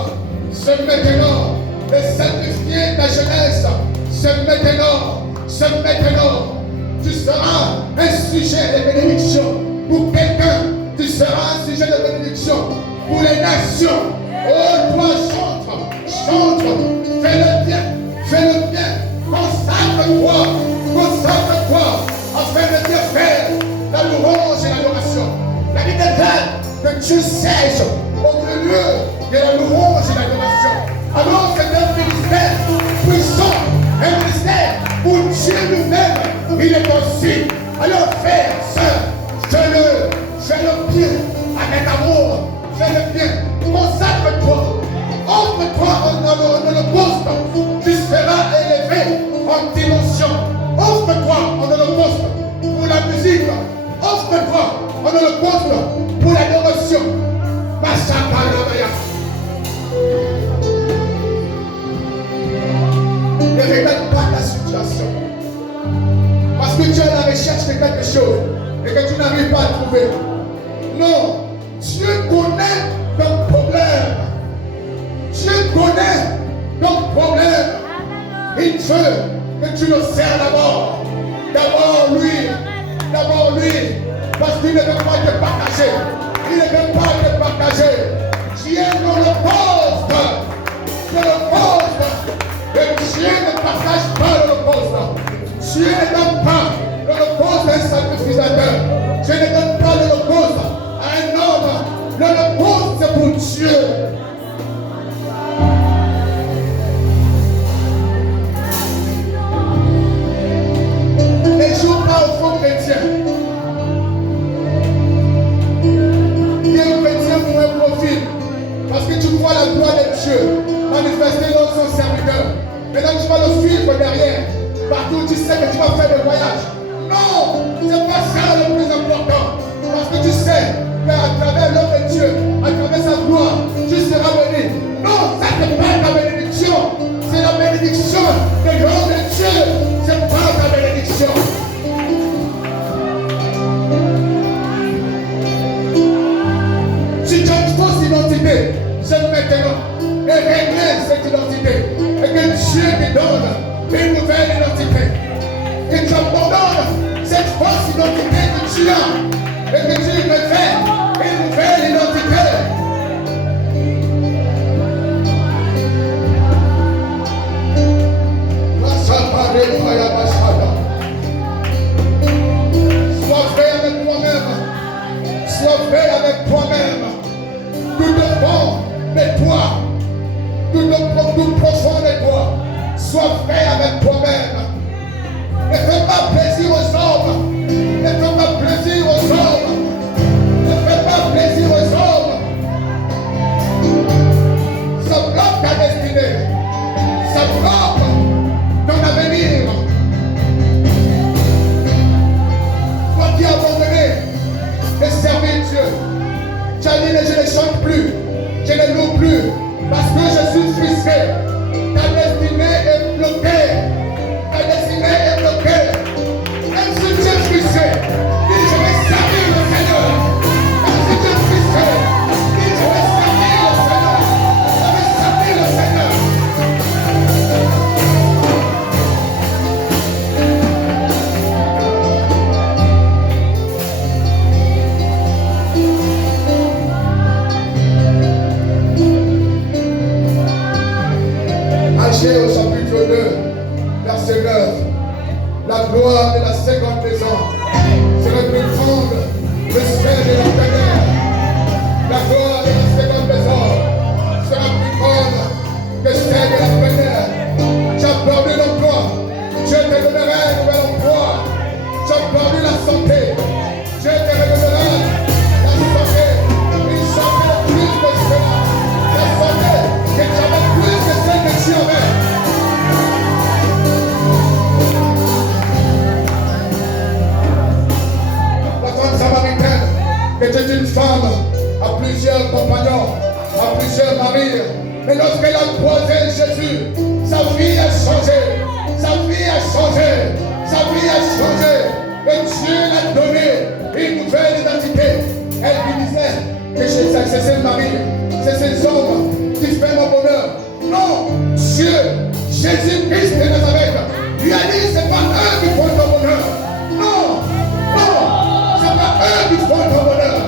C'est maintenant de sacrifier ta jeunesse. C'est maintenant. Tu seras un sujet de bénédiction pour quelqu'un. Tu seras un sujet de bénédiction pour les nations. Oh, toi, chante, fais le bien, consacre-toi, afin de bien faire la louange et l'adoration. La Bible déclare que tu sièges au milieu de la louange et l'adoration. Alors c'est un ministère puissant, un ministère où Dieu lui-même, il est aussi. Alors frère, sœur, fais-le bien avec amour, fais-le bien, consacre-toi, offre-toi en holocauste, tu seras élevé en dimension. Offre-toi en holocauste pour la musique, offre-toi en holocauste pour l'adoration. Ne regarde pas ta situation. Parce que tu es à la recherche de quelque chose et que tu n'arrives pas à trouver. Non, Dieu connaît ton problème. Il veut que tu le sers d'abord. D'abord lui. Parce qu'il ne veut pas te partager. Dieu nous le pose. Et Dieu ne partage pas le poste. Dieu ne donne pas le poste à un sacrificateur. Dieu ne donne pas le poste à un homme. Le poste c'est pour Dieu. Ne joue pas au faux chrétien. Viens chrétien pour un profil. Parce que tu vois la gloire de Dieu manifester dans son serviteur. Maintenant tu vas le suivre derrière. Partout tu sais que tu vas faire des voyages. Non, c'est pas ça le plus important. Parce que tu sais qu'à travers l'homme de Dieu, à travers sa gloire, tu seras béni. Non, ça n'est pas ta bénédiction. C'est la bénédiction de l'homme de Dieu. C'est pas ta bénédiction. Si tu as une fausse identité, c'est maintenant. Et régler cette identité. Et que Dieu te donne une nouvelle identité. Et tu abandonnes cette fausse identité que tu as. Et que tu refais une nouvelle identité. Sois vrai avec toi-même. Sois vrai avec toi-même. Tout au fond de toi. Tout profond de toi. Sois vrai avec toi-même. Ne fais pas plaisir aux hommes. Ne fais pas plaisir aux hommes. Ne fais pas plaisir aux hommes. Ça bloque ta destinée. Ça bloque ton avenir. Toi qui as abandonné de servir Dieu. Tu as dit je ne chante plus. Je ne loue plus. Parce que je suis frustré. Ta destinée est bloquée. Ta destinée est bloquée. Même si tu es frustré, dis je vais servir le Seigneur. Même si tu es frustré, dis je vais servir le Seigneur. Je vais Marchez au chapitre 2, verset 9. La gloire de la seconde maison serait plus grande que celle de la première. La gloire de la seconde maison sera plus grande que celle de la première. Tu as perdu l'emploi, Dieu te donnerait un nouvel emploi. Tu as perdu la santé, Dieu te redonnerait la santé, une santé plus que cela. La santé que tu avais plus que celle que tu avais. La femme samaritaine était une femme à plusieurs compagnons, à plusieurs maris. Mais lorsqu'elle a croisé Jésus, sa vie a changé. Sa vie a changé. Sa vie a changé. Et Dieu l'a donné une nouvelle identité. Elle lui disait que c'est ses maris, c'est ces hommes qui font mon bonheur. Non, Dieu, Jésus-Christ de Nazareth, lui a dit c'est pas eux qui font ton bonheur. Non, non, c'est pas eux qui font ton bonheur.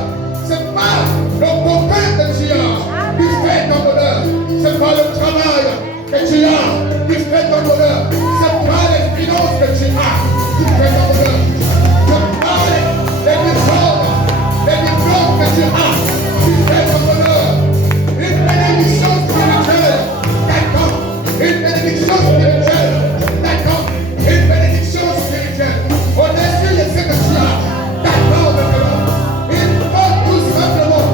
C'est pas le copain que tu as qui fait ton bonheur. C'est pas le travail que tu as qui fait ton bonheur. C'est pas les finances que tu as qui fait ton bonheur. C'est pas les diplômes que tu as qui fait ton bonheur. Une bénédiction spirituelle, d'accord. Une bénédiction spirituelle, d'accord. Une bénédiction spirituelle. Au-dessus de ce que tu as, d'accord, maintenant. Il faut tout simplement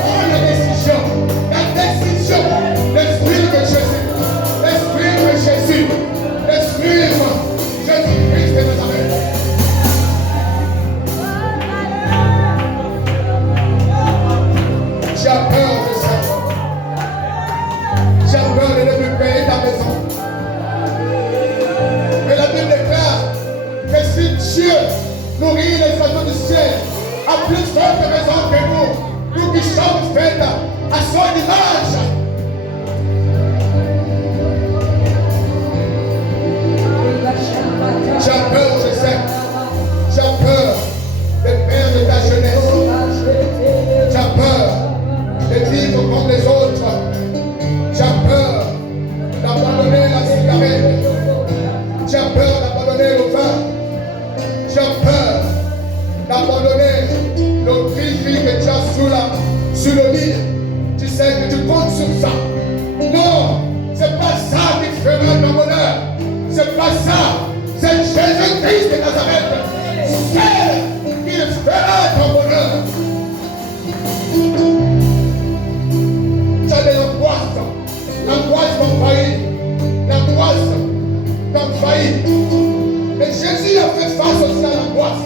prendre la décision. La décision de suivre Jésus. De suivre Jésus. De suivre Jésus-Christ de Nazareth. J'ai peur de ça. J'ai peur de ne plus payer ta maison. Mais la Bible déclare que si Dieu nourrit les oiseaux du ciel à plus forte raison que nous qui sommes faits à son image. J'ai peur, je sais. J'ai peur de perdre ta jeunesse. J'ai peur de vivre comme les autres. J'ai peur d'abandonner la cigarette. J'ai peur d'abandonner le vin. J'ai peur d'abandonner le cri que tu as sur le lit. Tu sais que tu comptes sur ça. Non, c'est pas ça qui fera ton bonheur. C'est pas ça. C'est Jésus-Christ de Nazareth. C'est qui fera ton bonheur. Tu as de l'angoisse t'envahit. L'angoisse t'envahit. Mais Jésus a fait face aussi à l'angoisse.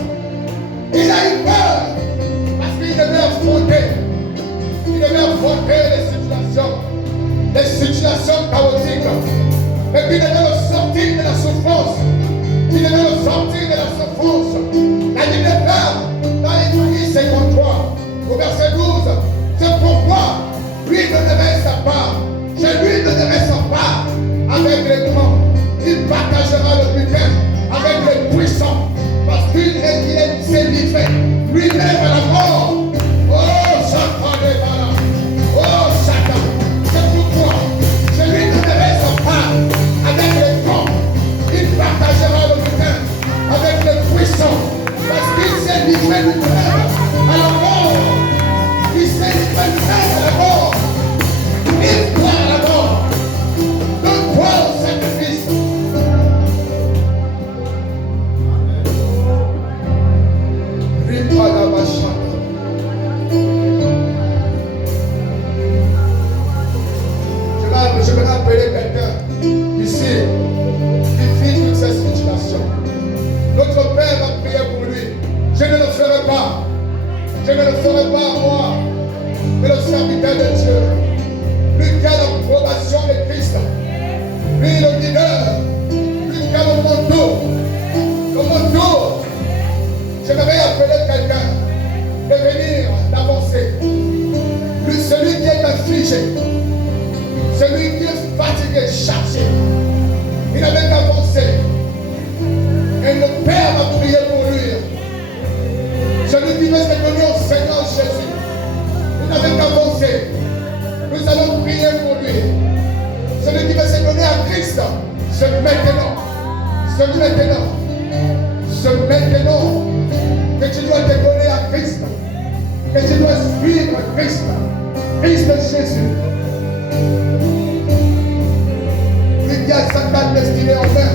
Il a eu peur parce qu'il devait affronter. Il devait affronter les situations chaotiques. Et puis il devait le sortir de la souffrance. Il devait le sortir de la souffrance. La Bible déclare dans Ésaïe 53, au verset 12, c'est pourquoi lui donnerait sa part. Je lui donnerai sa part avec les grands. Il partagera le butin avec les puissants. Parce qu'il s'est livré lui-même à la mort. Oh, Satan, oh, Satan. C'est pourquoi je lui donnerai sa part avec les grands. Il partagera le butin avec les puissants. Christ, c'est maintenant. C'est maintenant. C'est maintenant que tu dois te donner à Christ. Que tu dois suivre Christ. Christ Jésus. Lui qui a sa destinée en main.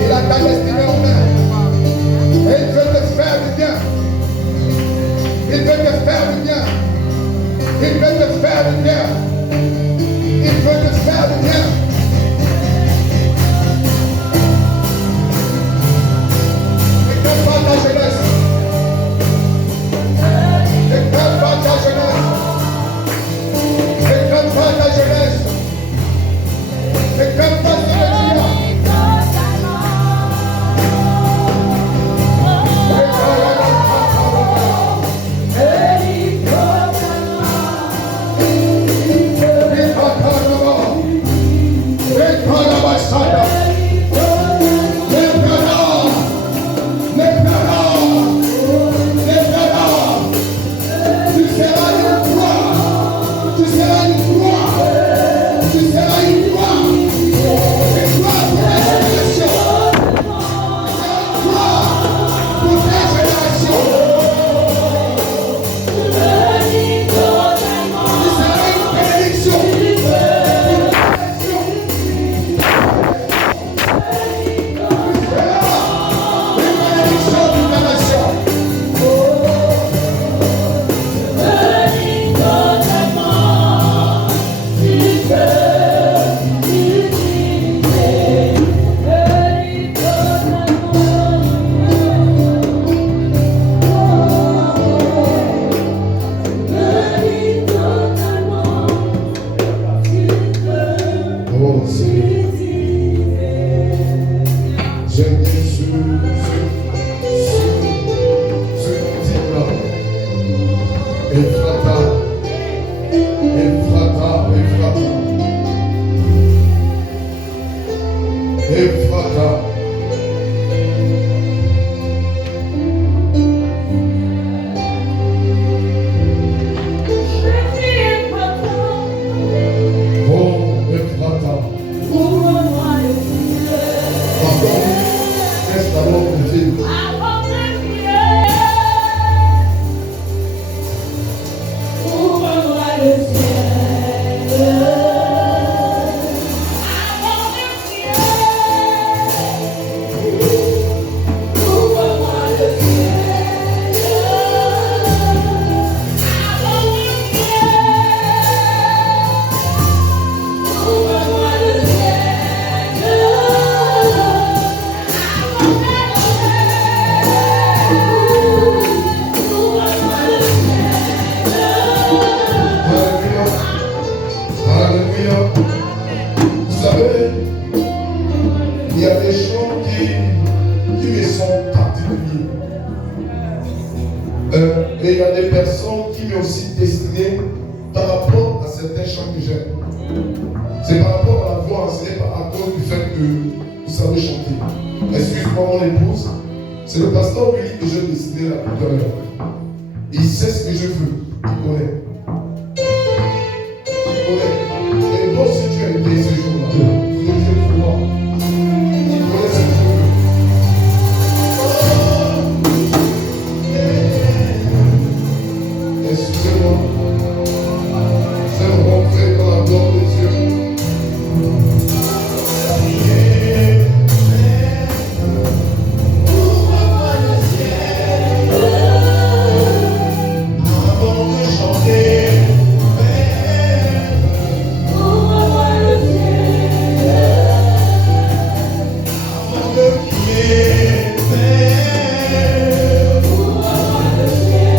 Il a ta destinée en main. Et il veut te faire du bien. Il veut te faire du bien. Il veut te faire du bien. Il veut te faire du bien. N'écrase pas ta jeunesse. N'écrase pas ta jeunesse. N'écrase pas ta jeunesse. N'écrase pas ce que tu as. Et il y a des personnes qui m'ont aussi destiné par rapport à certains chants que j'aime. C'est par rapport à la voix, ce n'est pas à cause du fait que vous savez chanter. Excuse-moi mon épouse, c'est le pasteur Willy que j'ai destiné là tout à l'heure. Il sait ce que je veux, il connaît. Il connaît. Et donc si tu as été ce jour-là, tu le dis pour moi. Il connaît ce que je veux. Excusez-moi, je vais rentrer dans la gloire de Dieu. Ouvre-moi le ciel, avant de chanter. Ouvre-moi le ciel, avant de prier. Ouvre-moi le ciel.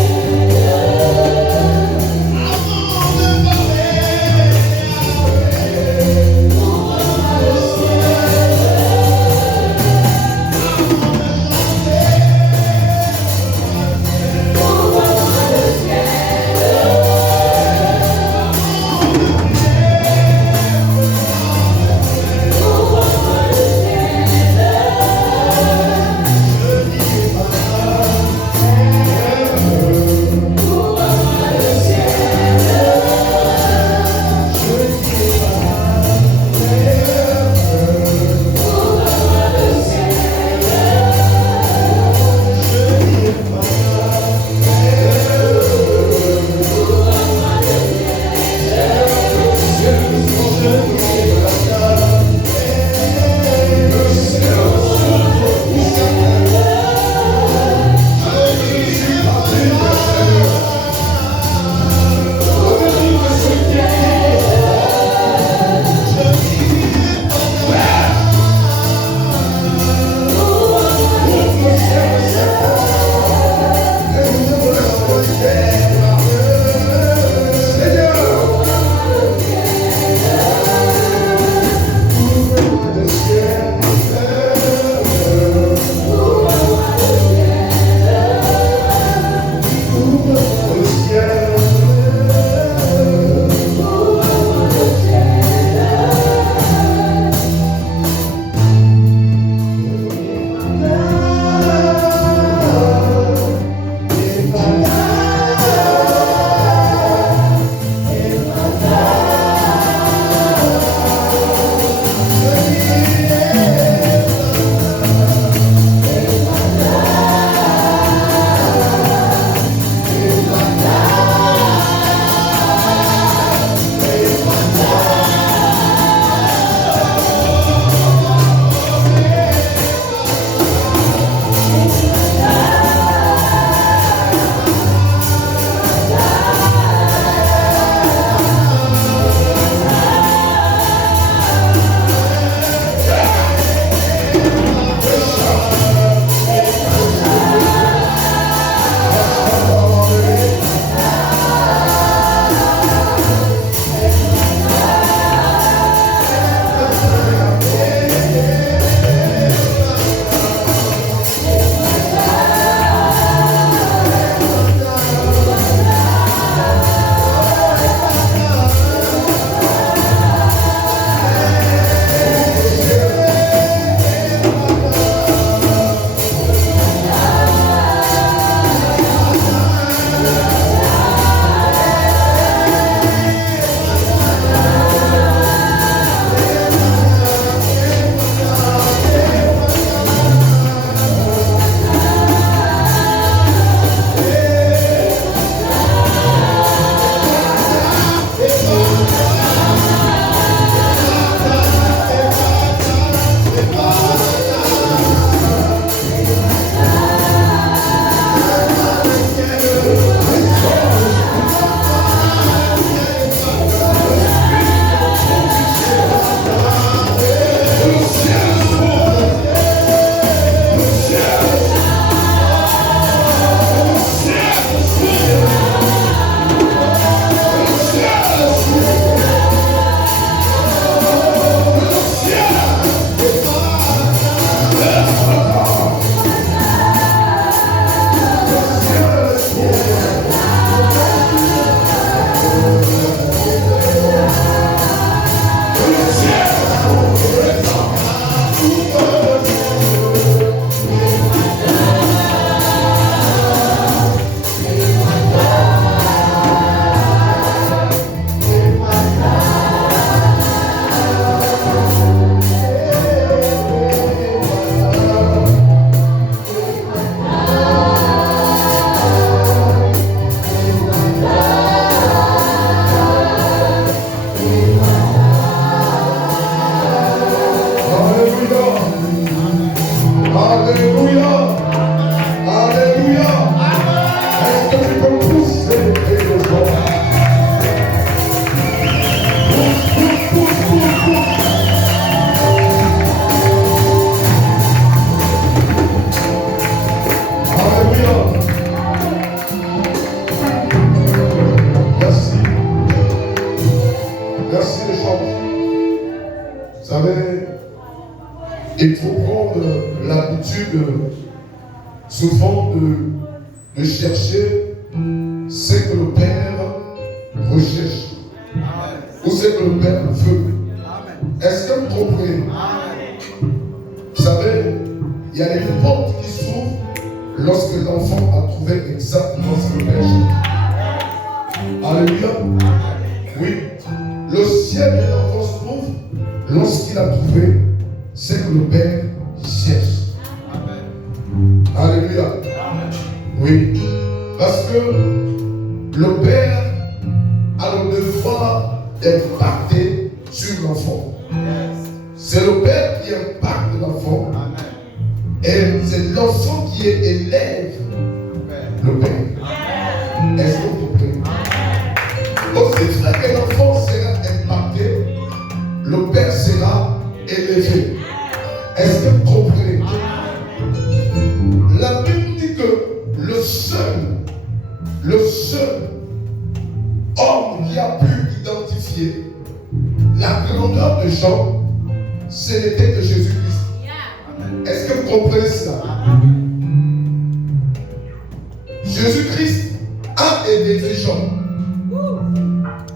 l'habitude souvent de chercher ce que le Père recherche ou ce que le Père veut. Est-ce que vous comprenez? Vous savez, il y a des portes qui s'ouvrent lorsque l'enfant a trouvé exactement ce que le Père cherche. Alléluia. Oui. Le ciel de l'enfant s'ouvre lorsqu'il a trouvé ce que le Père cherche. Alléluia. Oui. Parce que le Père a le devoir d'impacter sur l'enfant. C'est le Père qui impacte l'enfant. Et c'est l'enfant qui élève le Père. Est-ce que vous comprenez? Aussi vrai que l'enfant sera impacté, le Père sera élevé. Est-ce que vous comprenez? La Bible dit que le seul homme qui a pu identifier la grandeur de Jean, ce n'était que Jésus-Christ. Est-ce que vous comprenez cela? Jésus-Christ a élevé Jean.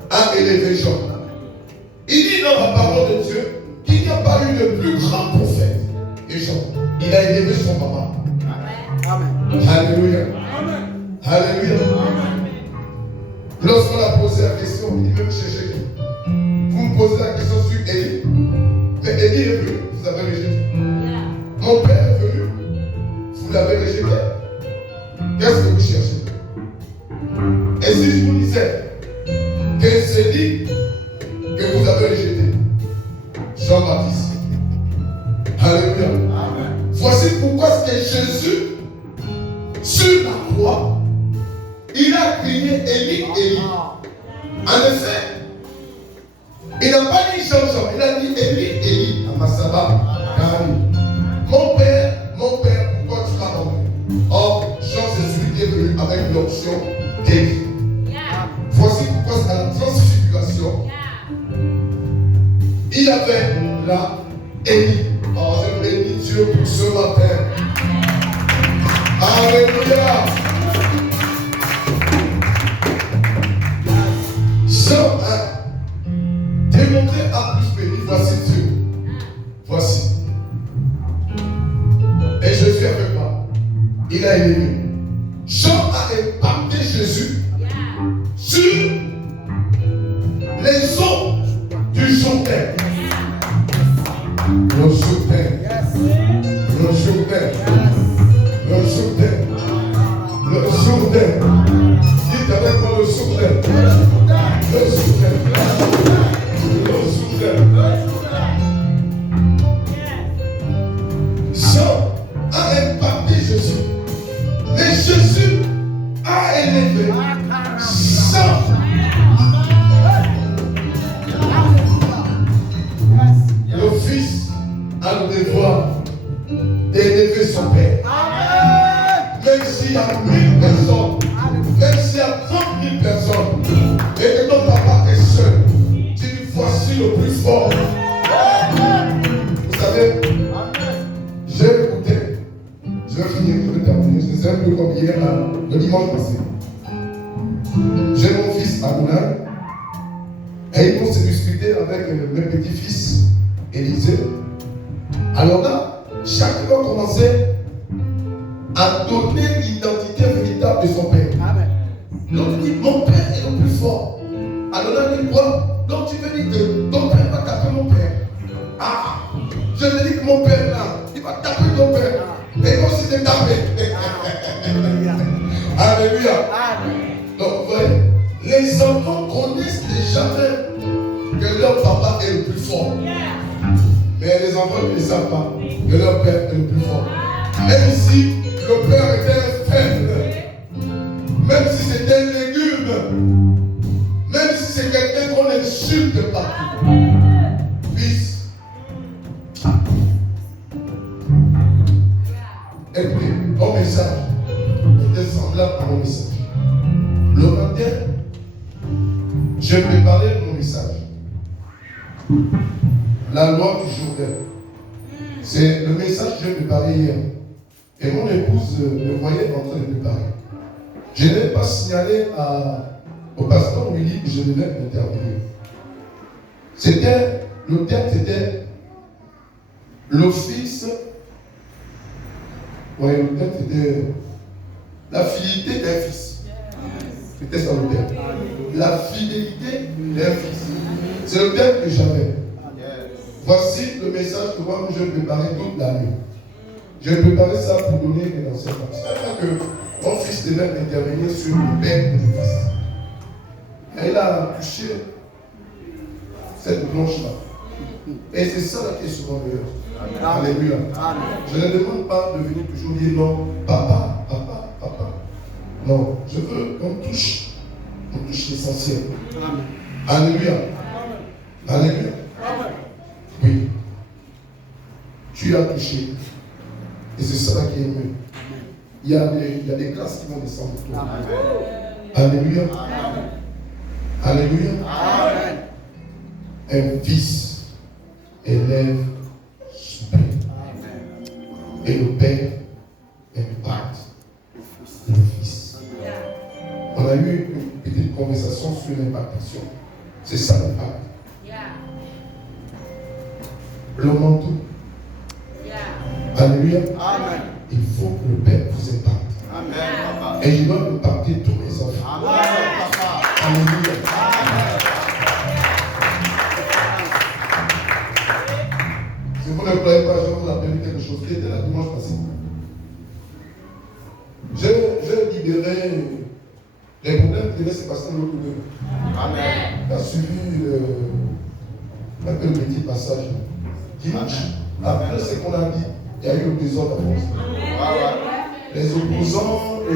A élevé Jean. Il dit dans la parole de Dieu qu'il n'y a pas eu de plus grand prophète que Jean. Il a élevé son papa. Amen. Alléluia. Amen. Alléluia. Amen. Lorsqu'on a posé la question, il dit même chercher qui? Vous me posez la question sur Élie. Mais Élie est venu, vous avez rejeté. Mon père est venu, vous l'avez rejeté. Qu'est-ce que vous cherchez? Et si je vous disais que c'est lui que vous avez rejeté, Jean-Baptiste. Alléluia. Amen. Voici pourquoi c'est Jésus, sur la croix, il a crié Élie, Élie. En effet, il n'a pas dit Jean-Jean, il a dit Élie, Élie, à Massaba, Kari. Mon père, pourquoi tu m'as emmené? Or, Jean, c'est celui qui est venu avec l'option d'Élie. Voici pourquoi c'est à la transfiguration. Il avait là Élie. Oh, je bénis Dieu pour ce matin. Alléluia. Jean a démontré à plus béni. Voici Dieu. Voici. Et Jésus avec moi. Il a élevé. Jean a impacté Jésus sur les eaux du Jourdain. Le Jourdain. Le Jourdain. Le Jourdain. Le Jourdain. Dites avec moi le Jourdain. Le Jourdain. Le Jourdain. Jean a impacté Jésus. Mais Jésus a élevé Jean. Le Fils a le devoir d'élever son Père. Même s'il y a 1000 personnes, même s'il y a 30 000 personnes, et que ton papa est seul, tu dis voici le plus fort. Vous savez, j'ai écouté, je vais finir, je vais terminer, c'est un peu comme hier, le dimanche passé. J'ai mon fils Amouna, et il faut se discuter avec mes petits-fils Élisée. Alors là, chacun va commencer à donner l'identité véritable de son père. L'autre dit mon père est le plus fort. Alors là, il dit quoi? Donc tu veux dire que ton père va taper mon père. Ah, je te dis que mon père là, il va taper ton père. Et comme si c'était tapé. Alléluia. Donc vous voyez, les enfants connaissent déjà même que leur papa est le plus fort. Mais les enfants ne savent pas que leur père est le plus fort. Même si le père était faible, même si c'était un légume, même si c'est quelqu'un qu'on insulte partout. Fils. Écoutez, mon message était semblable à mon message. Le matin, je préparais mon message. La loi du Jourdain. C'est le message que j'ai préparé hier. Et mon épouse me voyait en train de préparer. Je n'ai pas signalé au pasteur Willy que je devais intervenir. Le thème c'était l'office. Oui, le thème c'était la fidélité d'un fils. C'était ça le thème. La fidélité d'un fils. C'est le thème que j'avais. Voici le message que moi je préparais toute la nuit. Je préparais ça pour donner une enseignement. C'est que mon fils devait intervenir sur le père et le fils. Et il a touché cette planche-là. Et c'est ça qui est souvent meilleur. Alléluia. Je ne demande pas de venir toujours dire non, papa, papa, papa. Non, je veux qu'on touche l'essentiel. Alléluia. Alléluia. Oui. Tu as touché. Et c'est ça qui est mieux. Il y a des grâces qui vont descendre de toi. Alléluia. Alléluia. Un fils élève son père. Et le père impacte le fils. On a eu une petite conversation sur l'impactation. C'est ça l'impact. Le manteau. Alléluia. Amen. Il faut que le Père vous impacte. Amen. Et je dois impacter tous mes enfants. Amen. Alléluia. Amen. Si vous ne croyez pas, je vais vous appeler quelque chose qui était la dimanche passé. J'ai libéré les problèmes qui devaient se passer dans l'autre lieu. Amen. Tu as suivi un peu le petit passage dimanche. Après ce qu'on a dit, il y a eu le désordre. Les opposants et